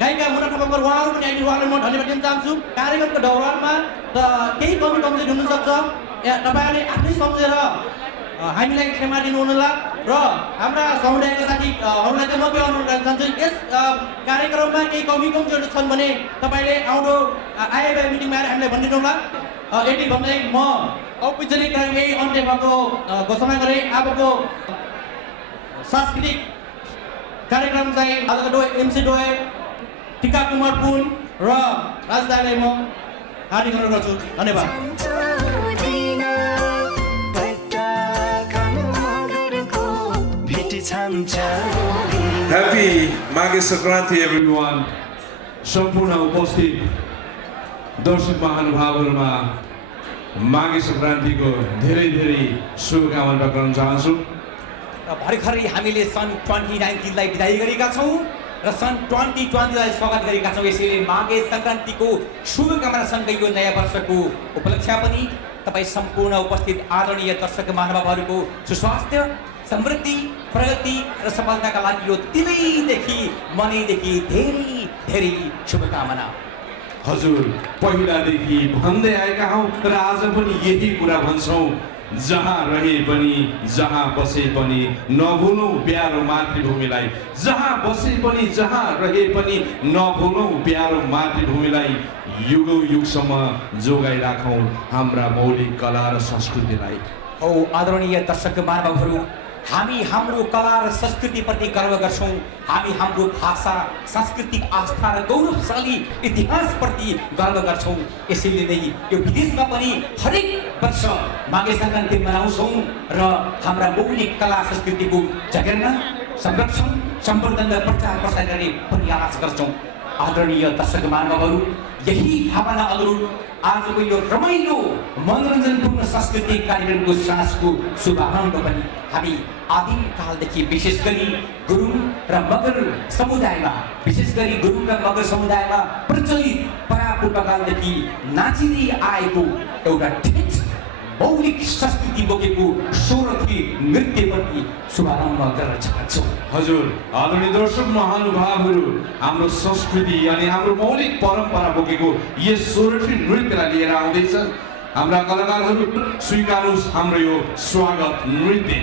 गायिका मुना थापाकर उहाँहरू पनि आइदिनु, उहाँलाई म धन्यवाद दिन चाहन्छु। कार्यक्रमको दौरानमा केही कमी कमजोरी हुनसक्छ, तपाईँहरूले आफै सम्झेर हामीलाई क्षमा दिनुहुनेला र हाम्रा समुदायका साथीहरूलाई चाहिँ म के अनुरोध गर्न चाहन्छु, यस कार्यक्रममा केही कमी कमजोरी छन् भने तपाईँले आउँदो आइएबआई मिटिङमा आएर हामीलाई भनिदिनु होला। यति भन्दै म औपचारिक यही अन्त्य भएको घोषणा गरेँ। अबको सांस्कृतिक कार्यक्रम चाहिँ आजको एमसी डोए, टिका कुमार पुन र राजदालाई म हार्दिक अनुरोध गर्छु। धन्यवाद। Happy Maghe Sankranti everyone. सम्पूर्ण उपस्थित दर्शक महानुभावहरूमा माघे सङ्क्रान्तिको धेरै धेरै शुभकामना गर्न चाहन्छु। र भर्खरै हामीले सन् 2019लाई विदाई गरेका छौँ र सन् 2020लाई स्वागत गरेका छौँ। यसैले माघे सङ्क्रान्तिको शुभकामनासँगै यो नयाँ वर्षको उपलक्ष्य पनि तपाईँ सम्पूर्ण उपस्थित आदरणीय दर्शक महानुभावहरूको सुस्वास्थ्य, समृद्धि, प्रगति र सफलताका लागि यो दिलैदेखि मनैदेखि धेरै धेरै शुभकामना। हजुर, पहिलादेखि भन्दै आएका हौँ र आज पनि यही कुरा भन्छौँ, जहाँ रहे पनि जहाँ बसे पनि नभुलौँ प्यारो मातृभूमिलाई। जहाँ बसे पनि जहाँ रहे पनि नभुलौँ प्यारो मातृभूमिलाई। युगौँ युगसम्म जोगाइराखौँ हाम्रा मौलिक कला र संस्कृतिलाई। औ आदरणीय दर्शक महानुभावहरू, हामी हाम्रो कला र संस्कृतिप्रति गर्व गर्छौँ। हामी हाम्रो भाषा, सांस्कृतिक आस्था र गौरवशाली इतिहासप्रति गर्व गर्छौँ। यसैले नै यो विदेशमा पनि हरेक वर्ष माघे सङ्क्रान्ति मनाउँछौँ र हाम्रा मौलिक कला संस्कृतिको जगेर्ना, संरक्षण, सम्वर्धन र प्रचार प्रसार गर्ने प्रयास गर्छौँ। आदरणीय दर्शक महानुभावहरू, यही भावना अनुरूप आजको यो रमाइलो मनोरञ्जनपूर्ण सांस्कृतिक कार्यक्रमको साँझको शुभारम्भ पनि हामी आदिम कालदेखि विशेष गरी गुरुङ र मगर समुदायमा प्रचलित परापूर्वकालदेखि नाचिँदै आएको एउटा ठेट मौलिक संस्कृति बोकेको सोरठी नृत्यप्रति शुभारम्भ गर्न चाहन्छौँ। हजुर, आदरणीय दर्शक महानुभावहरू, हाम्रो संस्कृति अनि हाम्रो मौलिक परम्परा बोकेको यस सोरठी नृत्यलाई लिएर आउँदैछ। हाम्रा कलाकारहरू स्वीकार्नुहोस् हाम्रो यो स्वागत नृत्य।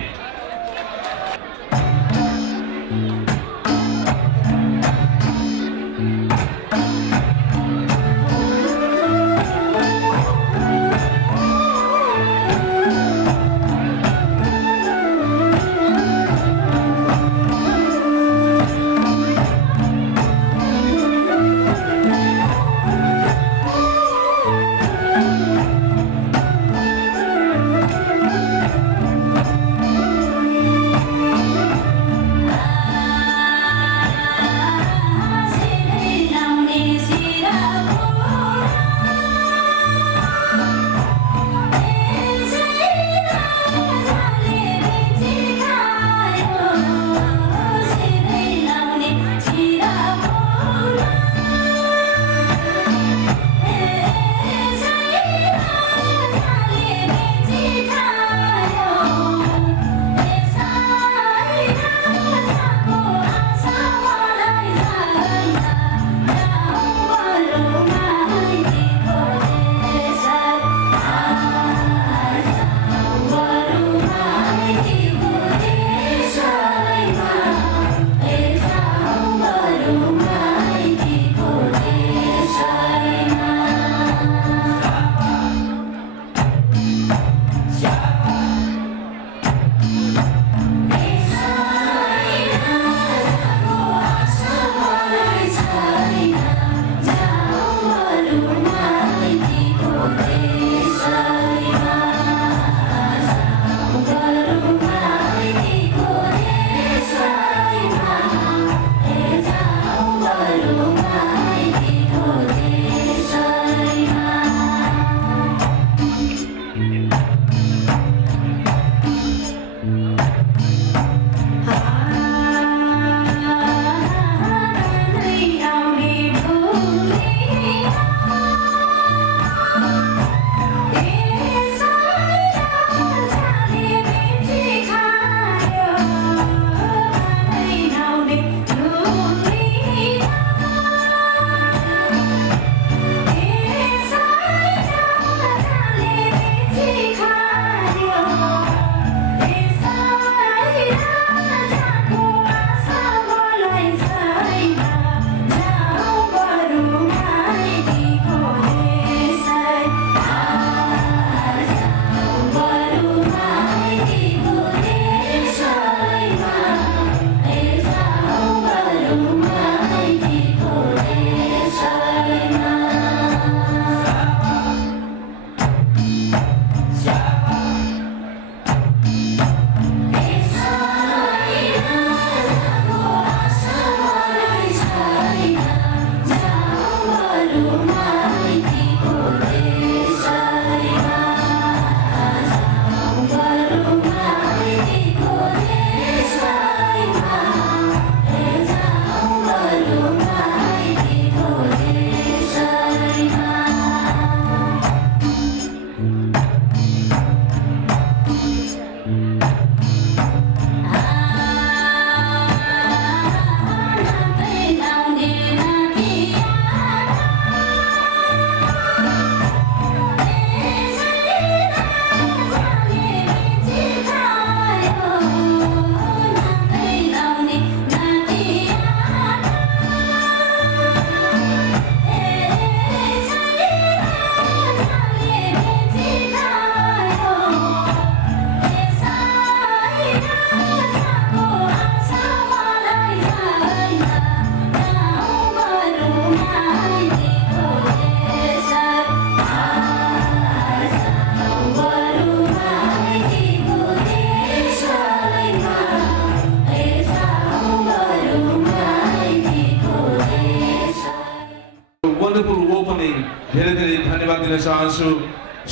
वन्डरफुल ओपनिङ धेरै धेरै धन्यवाद दिन चाहन्छु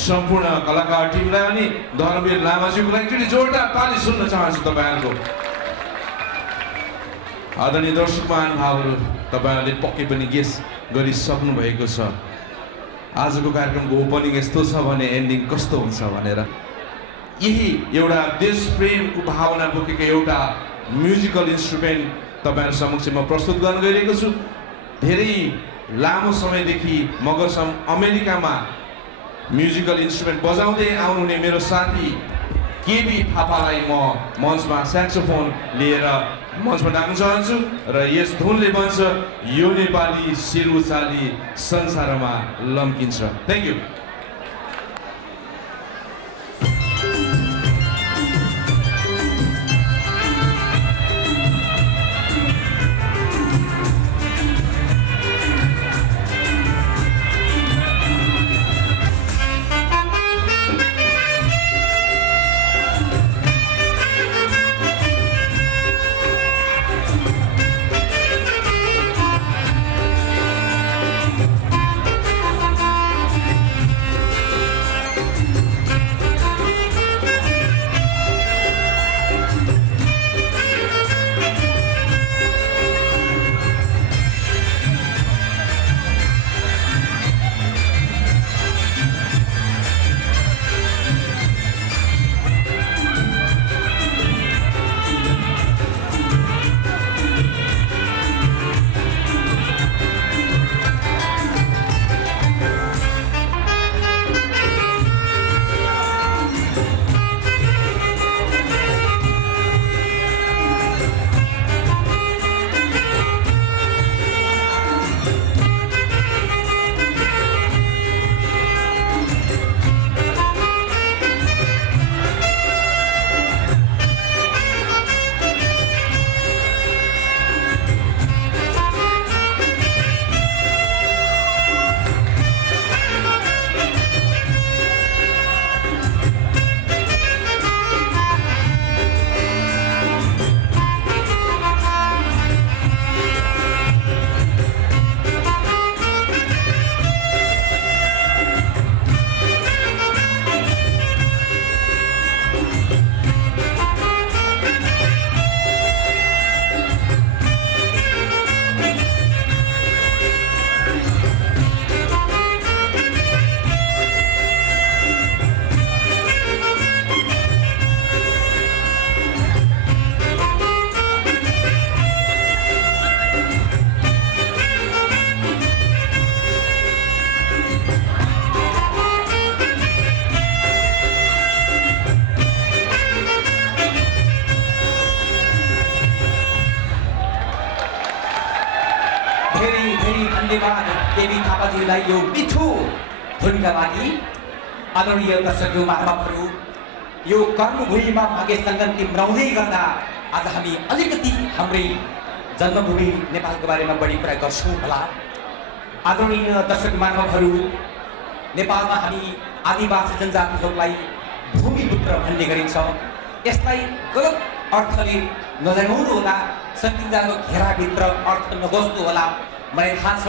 सम्पूर्ण कलाकार टिमलाई अनि धर्मवीर लामाज्यूको लागि एकचोटि जोरदार ताली सुन्न चाहन्छु तपाईँहरूको। आदरणीय दर्शक महानुभावहरू, तपाईँहरूले पक्कै पनि गेस गरिसक्नु भएको छ आजको कार्यक्रमको ओपनिङ यस्तो छ भने एन्डिङ कस्तो हुन्छ भनेर। यही एउटा देश प्रेमको भावना बोकेको एउटा म्युजिकल इन्स्ट्रुमेन्ट तपाईँहरू समक्ष म प्रस्तुत गर्न गइरहेको छु। धेरै लामो समयदेखि मगरसम्म अमेरिकामा म्युजिकल इन्स्ट्रुमेन्ट बजाउँदै आउनुहुने मेरो साथी केबी थापालाई म मञ्चमा स्याक्सोफोन लिएर मञ्चमा डाक्न चाहन्छु र यस धुनले भन्छ यो नेपाली शिरउचाली संसारमा लम्किन्छ। Thank you. धन्यवाद केबी थापाजीलाई यो मिठो धुनका लागि। आदरणीय दर्शकहरू महानुभावहरू, यो कर्मभूमिमा माघे सङ्क्रान्ति मनाउँदै गर्दा आज हामी अलिकति हाम्रै जन्मभूमि नेपालको बारेमा बढी कुरा गर्छौँ होला। आदरणीय दर्शक महानुभावहरू, नेपालमा हामी आदिवासी जनजातिहरूलाई भूमिपुत्र भन्ने गरिन्छ। यसलाई गलत अर्थले नजानु होला, संविधानको घेराभित्र अर्थ नगस्नु होला। मलाई थाहा छ,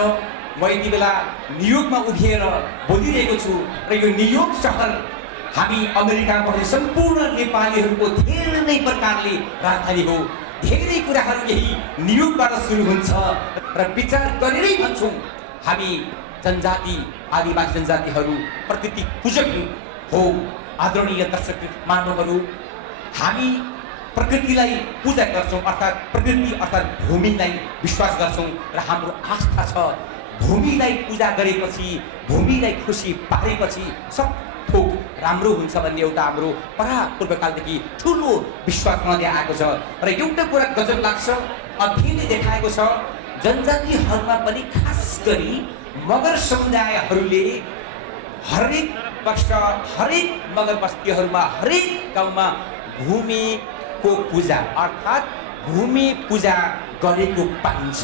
म यति बेला न्युयोर्कमा उभिएर बोलिरहेको छु र यो न्युयोर्क सहर हामी अमेरिकाबाट सम्पूर्ण नेपालीहरूको धेरै नै प्रकारले राजधानी हो। धेरै कुराहरू यही न्युयोर्कबाट सुरु हुन्छ र विचार गरेरै भन्छौँ हामी जनजाति आदिवासी जनजातिहरू प्रकृति पूजक हो। आदरणीय दर्शक महानुभावहरू, हामी प्रकृतिलाई पूजा गर्छौँ, अर्थात् प्रकृति अर्थात् भूमिलाई विश्वास गर्छौँ र हाम्रो आस्था छ भूमिलाई पूजा गरेपछि, भूमिलाई खुसी पारेपछि सब थोक राम्रो हुन्छ भन्ने एउटा हाम्रो परापूर्वकालदेखि ठुलो विश्वास हुँदै आएको छ। र एउटा कुरा गजब लाग्छ, अध्ययनले देखाएको छ जनजातिहरूमा पनि खास गरी मगर समुदायहरूले हरेक वर्ष हरेक मगर बस्तीहरूमा हरेक गाउँमा भूमिको पूजा अर्थात् भूमि पूजा गरेको पाइन्छ।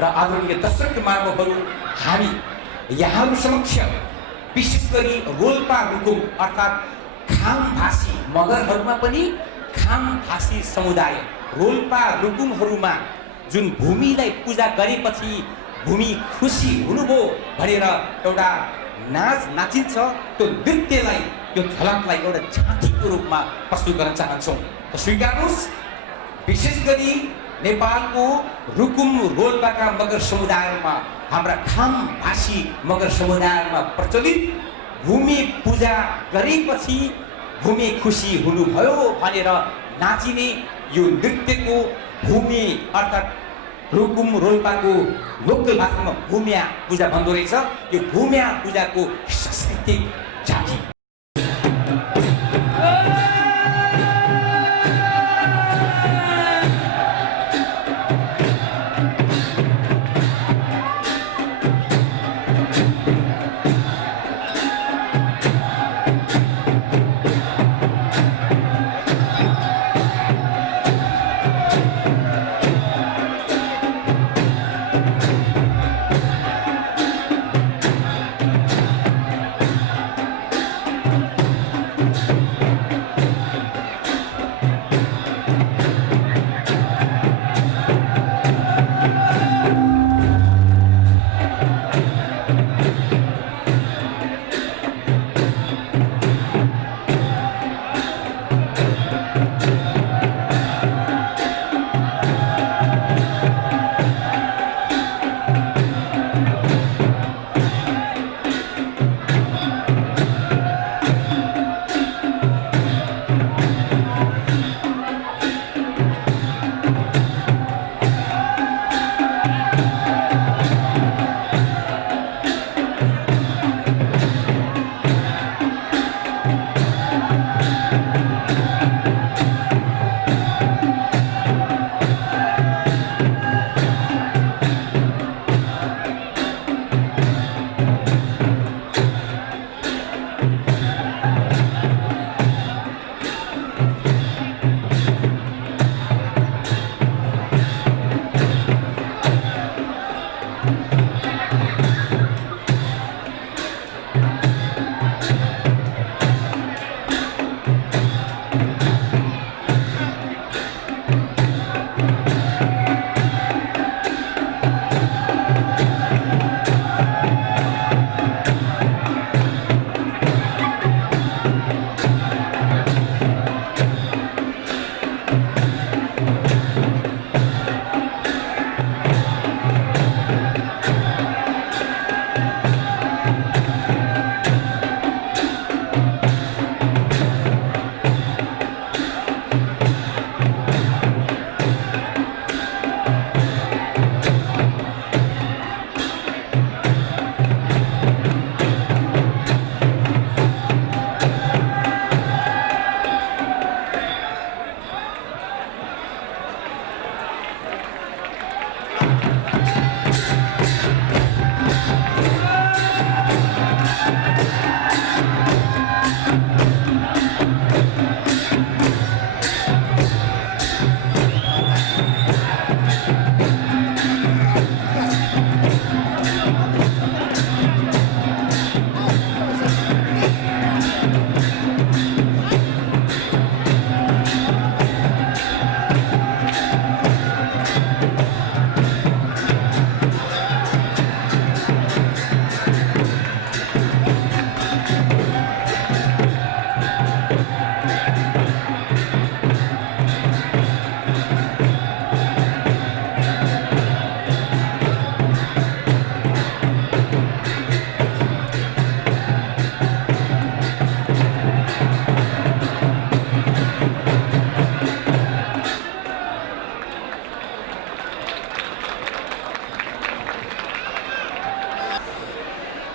र आदरणीय दर्शक महानुभावहरू, हामी यहाँहरू समक्ष विशेष गरी रोल्पा रुकुम अर्थात् खामभाषी मगरहरूमा पनि खामभाषी समुदाय रोल्पा रुकुमहरूमा जुन भूमिलाई पूजा गरेपछि भूमि खुसी हुनुभयो भनेर एउटा नाच नाचिन्छ। त्यो नृत्यलाई त्यो झलकलाई एउटा झाँकीको रूपमा प्रस्तुत गर्न चाहन्छौँ। त स्वीकार्नुहोस्, विशेष गरी नेपालको रुकुम रोल्पाका मगर समुदायमा, हाम्रा खामभाषी मगर समुदायमा प्रचलित भूमि पूजा गरेपछि भूमि खुसी हुनुभयो भनेर नाचिने यो नृत्यको भूमि अर्थात् रुकुम रोल्पाको लोकल भाषामा भूमिया पूजा भन्दो रहेछ। यो भूमिया पूजाको सांस्कृतिक झाँकी।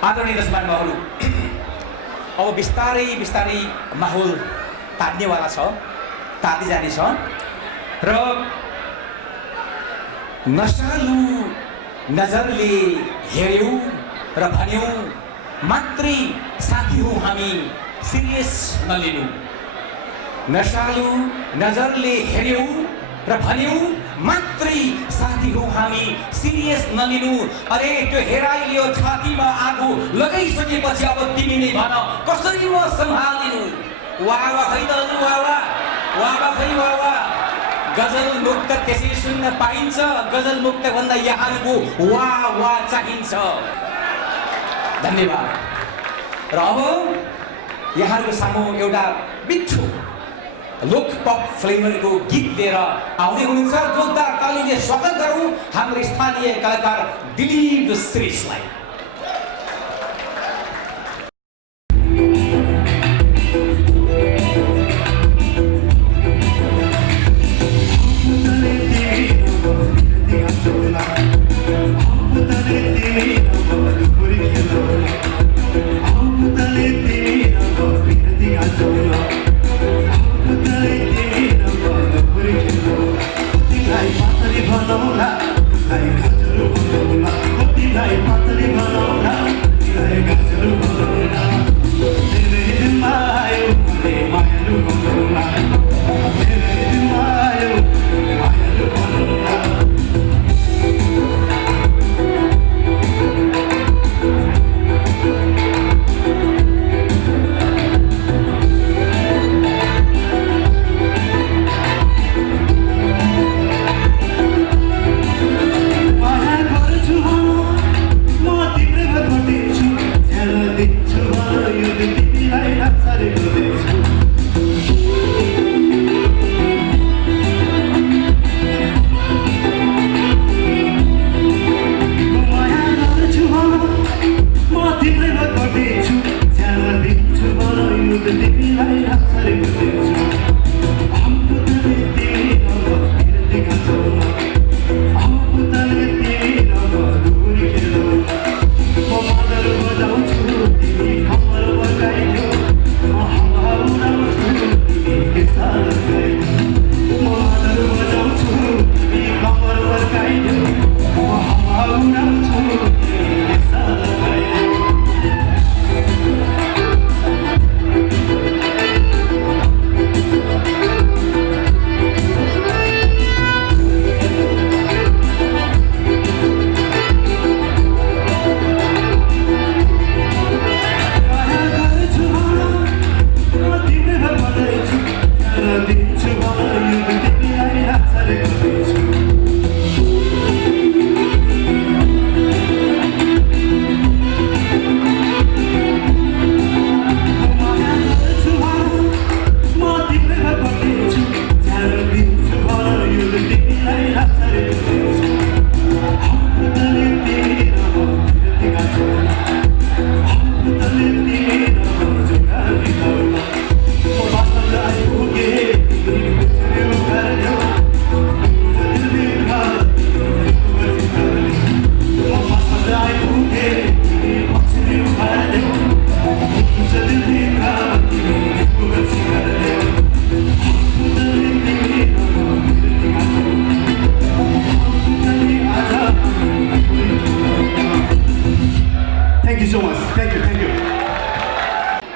आदरणीय दर्शकहरू, अब बिस्तारै बिस्तारै माहौल तान्नेवाला छ, तान्दै जानेछ र नशालु नजरले हेऱ्यौँ र भन्यौँ मात्रै साथी हौ हामी, सिरियस नलिनु। नशालु नजरले हेऱ्यौँ र भन्यौँ मात्रै साथी हौ हामी, सिरियस नलिनु। अरे त्यो हेराइलियो छातीमा आगो लगाइसकेपछि अब तिमी नै भन कसरी म सम्हालिनु। वाह वाह खै त वाह वाह, वाह वाह खै वाह वाह, गजल मुक्त त्यसै सुन्न पाइन्छ गजल मुक्त भन्दा यहाँको वाह वाह चाहिन्छ धन्यवाद र अब यहाँको सामु एउटा मिठो लोक पप फ्लेभरको गीत लिएर आउँदै हुनुहुन्छ जोरदार तालीले स्वागत गरौँ हाम्रो स्थानीय कलाकार दिलीप श्रेष्ठलाई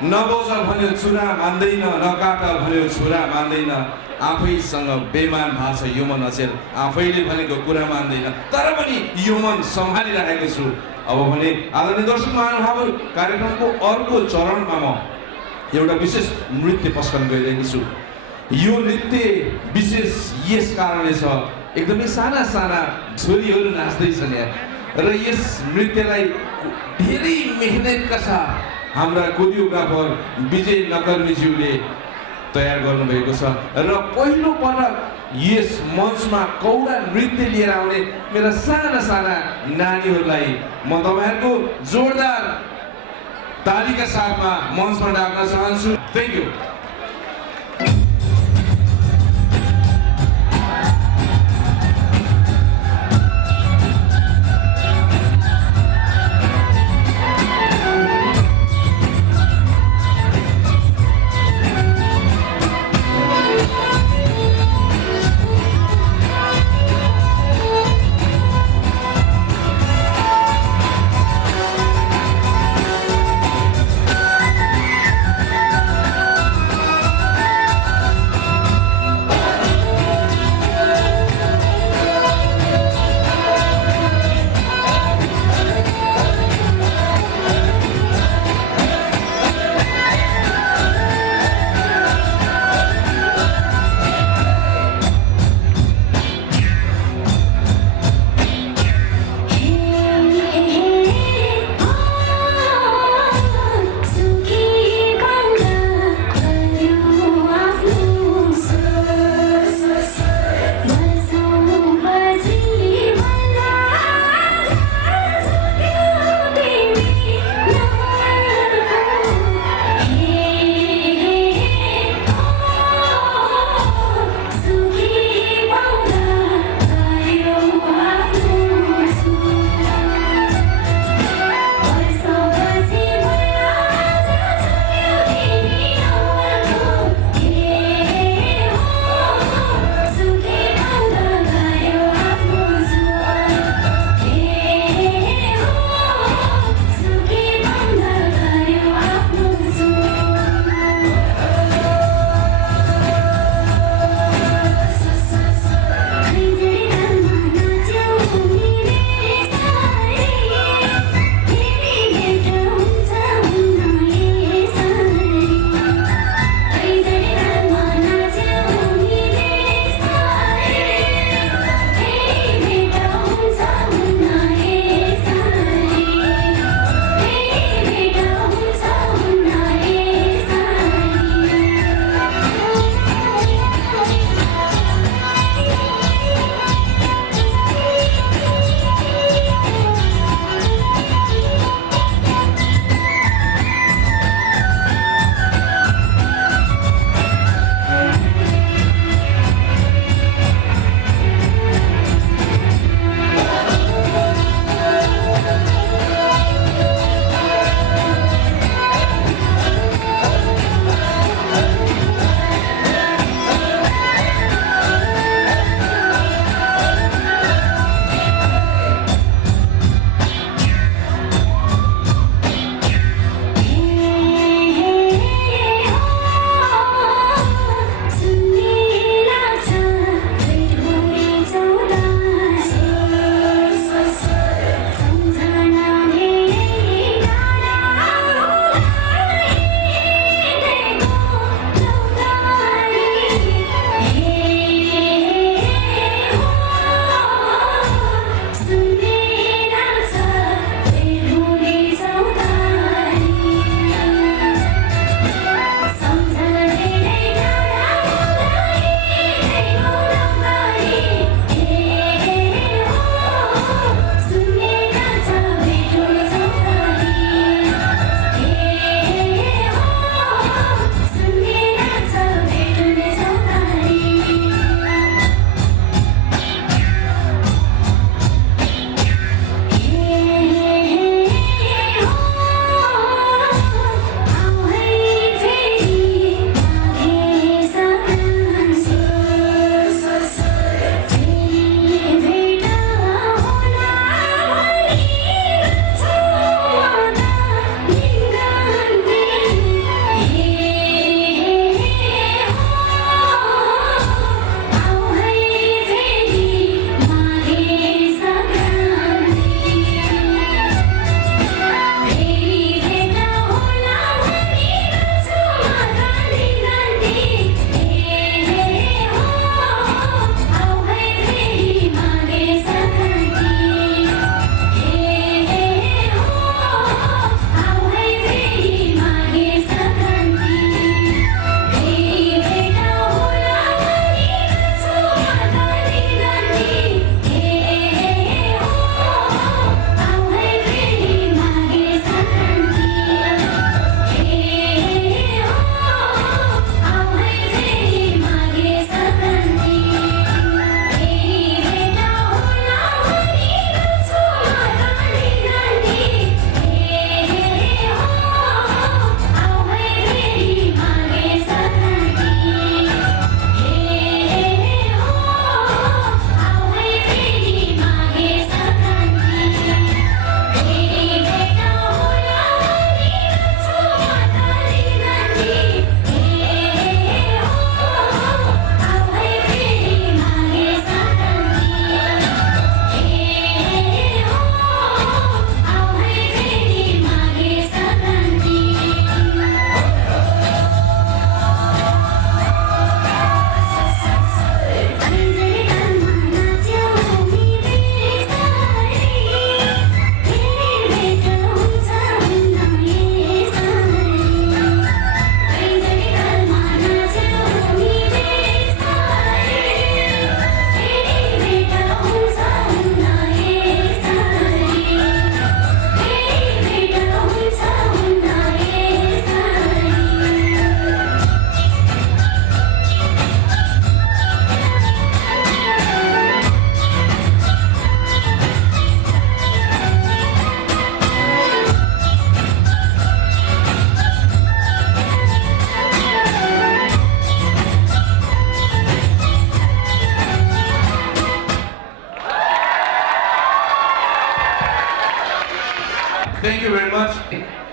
नबोझ भन्यो छुरा मान्दैन नकाट भन्यो छुरा मान्दैन आफैसँग बेमान भाषा यो मन अचेल आफैले भनेको कुरा मान्दैन तर पनि यो मन सम्हालिरहेको छु अब भने आदरणीय दर्शक महानुभावहरू कार्यक्रमको अर्को चरणमा म एउटा विशेष नृत्य प्रस्तुत गरिरहेको छु यो नृत्य विशेष यस कारणले छ एकदमै साना साना छोरीहरू नाच्दैछन् यहाँ र यस नृत्यलाई धेरै मेहनतका साथ हाम्रा कोरियोग्राफर विजय नकर्मीज्यूले तयार गर्नुभएको छ र पहिलो पटक यस मञ्चमा कौडा नृत्य लिएर आउने मेरा साना साना नानीहरूलाई म तपाईहरुको जोरदार तालीका साथमा मञ्चमा डाक्न चाहन्छु थ्यांक यू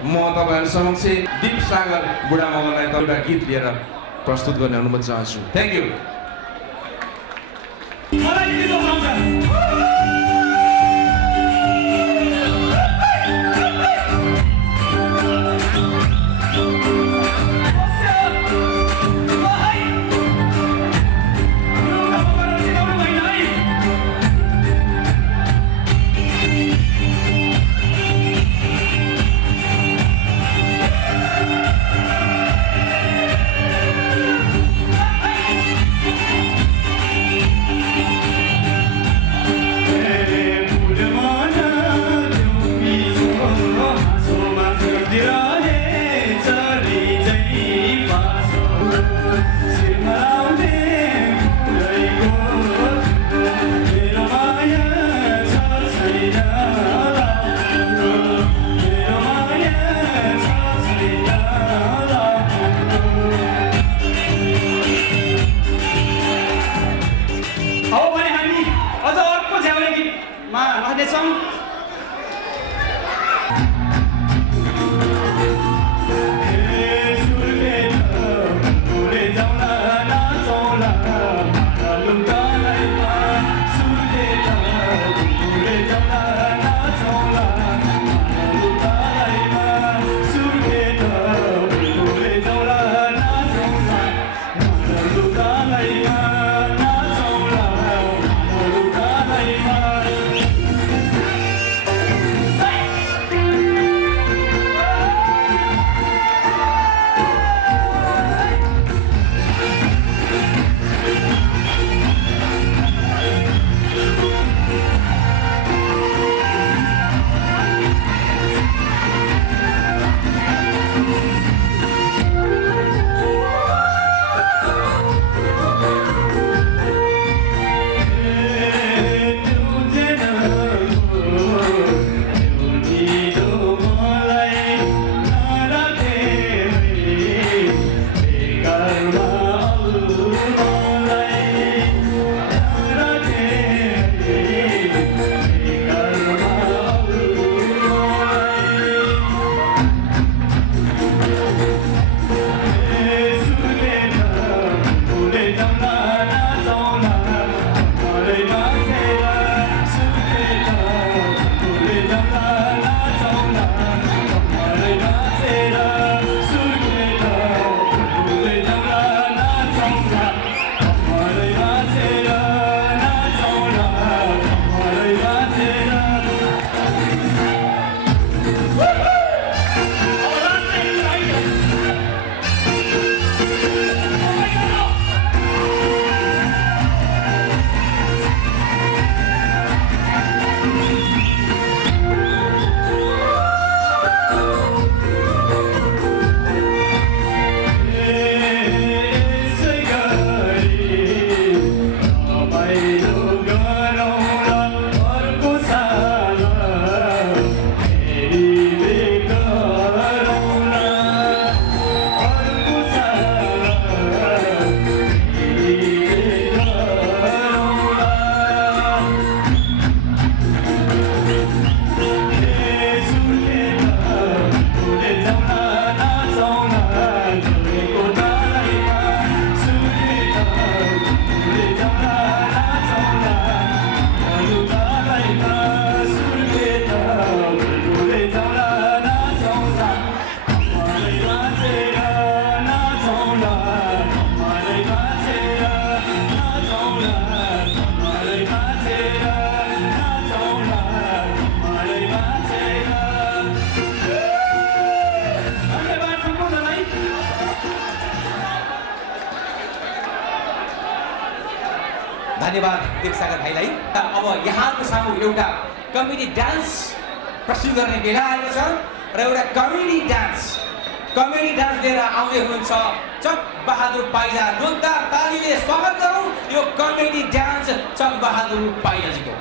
म तपाईँहरू समक्ष दीप सागर बुढा मगरलाई एउटा गीत लिएर प्रस्तुत गर्ने अनुमति चाहन्छु। Thank you. मलाई गीत गाउनुहुन्छ। धन्यवाद दीपसागर भाइलाई। अब यहाँको सामु एउटा कमेडी डान्स प्रस्तुत गर्ने बेला आएको छ र एउटा कमेडी डान्स लिएर आउँदै हुनुहुन्छ चक बहादुर पाइजा। जोरदार तालीले स्वागत गरौँ यो कमेडी डान्स चक बहादुर पाइजाजीको।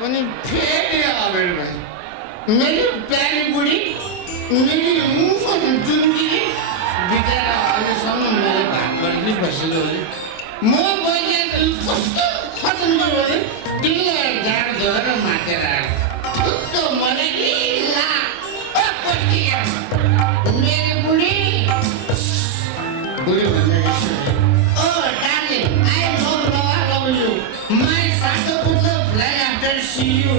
पनि फेरि अगाडि भयो मेरो प्यारी बुढी मेरी मुंह जिंदगी बितेर अहिलेसम्म मेरो भात बढी बसेको म बहिनी कस्तो खतम गऱ्यो भने दिनलाई झाड धोएर मातेर आएको त मलाई कि ला मेरो बुढी बुढी भन्दा oh darling I love you my सातो पुत्र फ्लाइ आफ्टर सी यु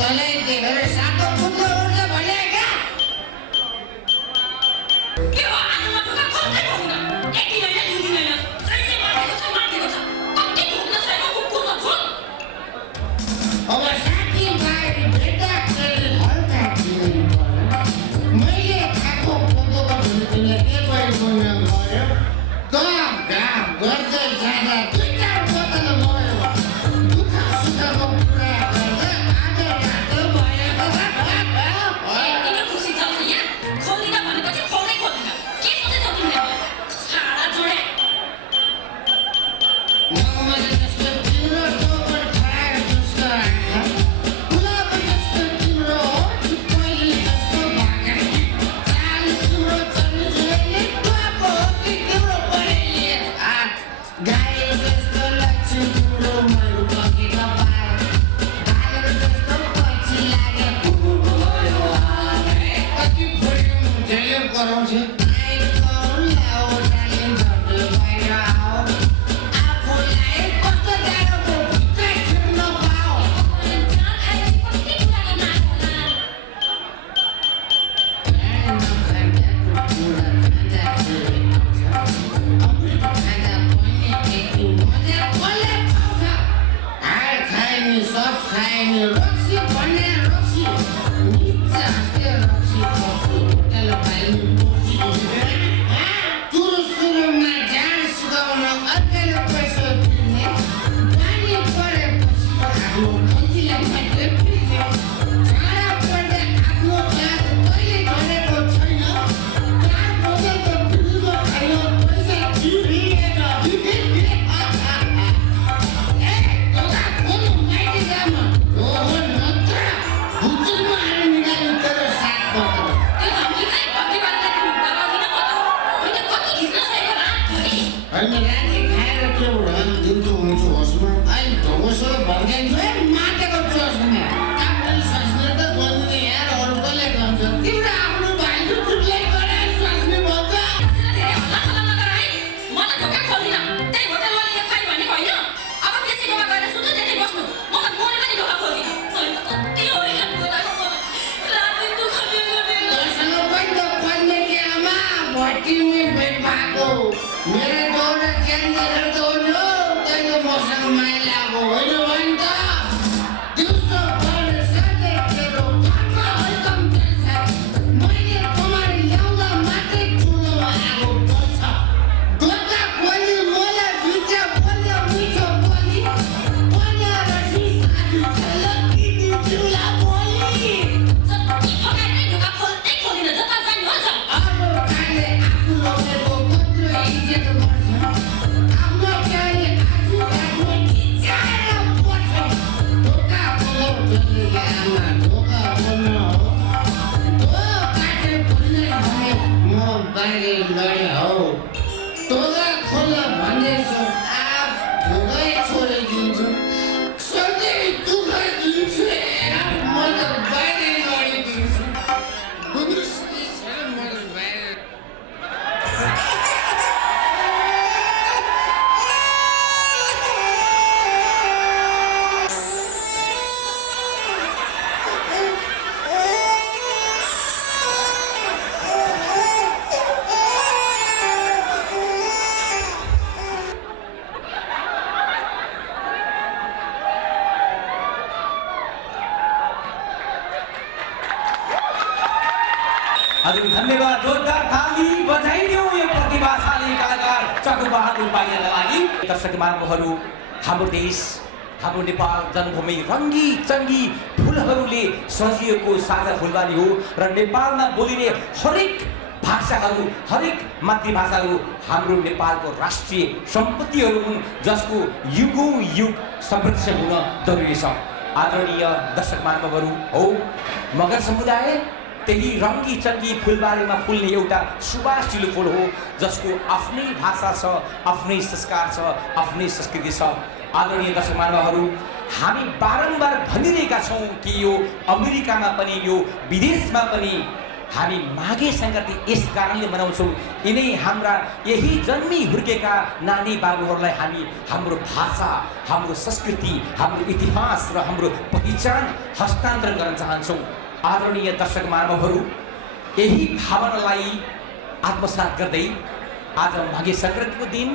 तँलाई देखेर सातो पुत्र उड्छ भने क्या के हो आजमा दुःख खोज्दै हुँदैन एक दिन होइन दुई दिन होइन जहिले मारेको छ कति दुख्न छैन कुकुरको झोल अब साथी भाइ भेट्दाखेरि हल्का दिनु पर्यो मैले खाएको फोटोको तिमीले के पनि गयो त घाम गर्दै जाँदा दुई चार बोतल भयो दुःख सुखको कुरा गर्दा आज रात भएको तिमी खुसी छौ यहाँ खोल्दिन भनेपछि खोल्दै खोल्दिन के सोचेछौ तिमीले छाडा जोडे मैले जस्तो तिम्रो टोपर खाएर जस्तो आँखा गुलाब जस्तो तिम्रो होठ पहिले जस्तो भाका चाल तिम्रो चलजुले बाबो कि तिम्रो पहिले हात गाई जस्तो लाग्छ तिम्रो मेरो पकेको पाल भालर जस्तो पछि लाग्यो कति बढी झेल्यो कराउँछ हजुर धन्यवाद जोरदार ताली बजाइदिउँ यो प्रतिभाशाली कलाकार चकु बहादुर पाइनका लागि दर्शक महानुभावहरू हाम्रो देश हाम्रो नेपाल जन्मभूमि रङ्गी चङ्गी फुलहरूले सजिएको साझा फुलबारी हो र नेपालमा बोलिने हरेक भाषाहरू हरेक मातृभाषाहरू हाम्रो नेपालको राष्ट्रिय सम्पत्तिहरू हुन् जसको युगौँ युग संरक्षण हुन जरुरी छ। आदरणीय दर्शक महानुभावहरू हो मगर समुदाय त्यही रङ्गी चङ्गी फुलबारीमा फुल्ने एउटा सुवासिलो फुल हो जसको आफ्नै भाषा छ, आफ्नै संस्कार छ, आफ्नै संस्कृति छ। आदरणीय दर्शक महानुभावहरू हामी बारम्बार भनिरहेका छौँ कि यो अमेरिकामा पनि यो विदेशमा पनि हामी माघे सङ्क्रान्ति यस कारणले मनाउँछौँ यिनै हाम्रा यही जन्मी हुर्केका नानी बाबुहरूलाई हामी हाम्रो भाषा, हाम्रो संस्कृति, हाम्रो इतिहास र हाम्रो पहिचान हस्तान्तरण गर्न चाहन्छौँ। आदरणीय दर्शक महानुभावहरू यही भावनालाई आत्मसात गर्दै आज माघे सङ्क्रान्तिको दिन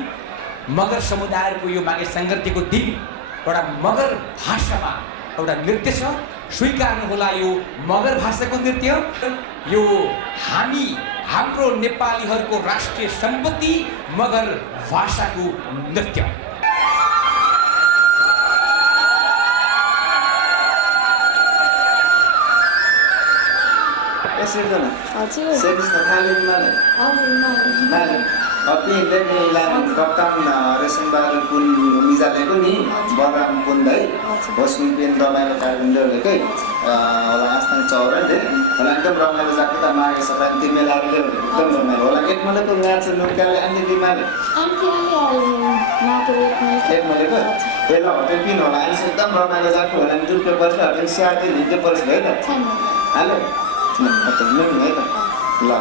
मगर समुदायको यो माघे सङ्क्रान्तिको दिन एउटा मगर भाषामा एउटा नृत्य छ। स्वीकार्नुहोला यो मगर भाषाको नृत्य, यो हाम्रो नेपालीहरूको राष्ट्रिय सम्पत्ति मगर भाषाको नृत्य। कप्तान रेशमबहादुर पुन मिजालेको नि बलराम पुन्दै भोस्मी पेन रमाइलो कार्यक्रमले होला आस्थान चौरले होला एकदम रमाइलो जाति त माघे सङ्क्रान्ति मेलाले एकदम रमाइलो होला। एक मलेको म्याच नुकाले अन्य बिमारी एक मलेको ए ल होटेल पिन होला आइस एकदम रमाइलो जाति होला नि दुर्के पर्छ होटेल स्याहार्दै हिँड्दै पर्छ है त हाले होटेल मिल्नु है त ल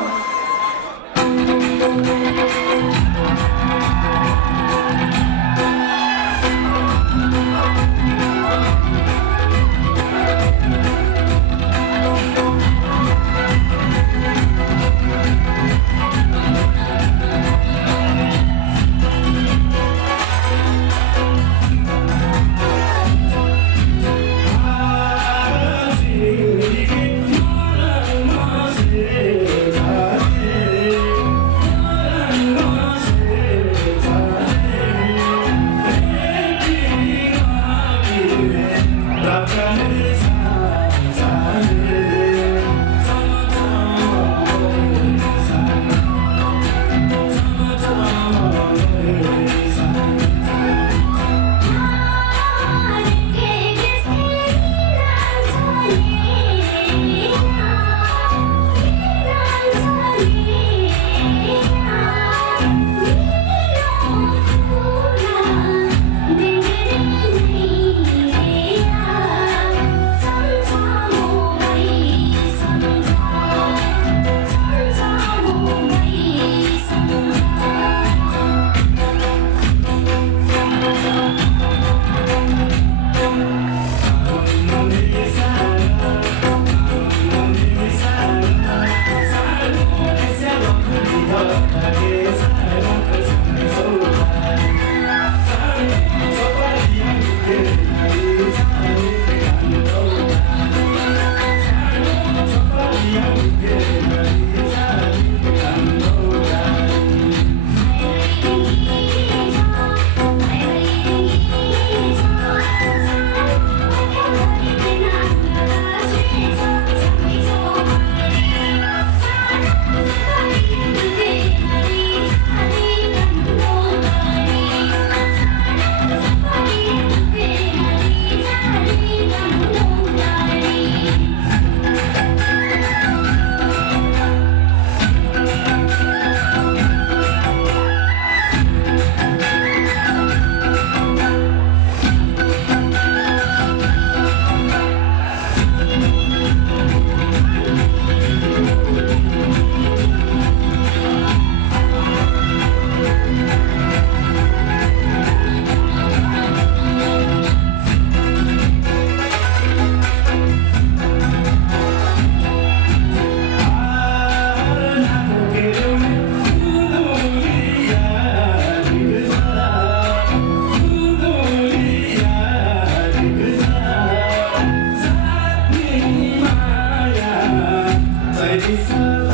Ladies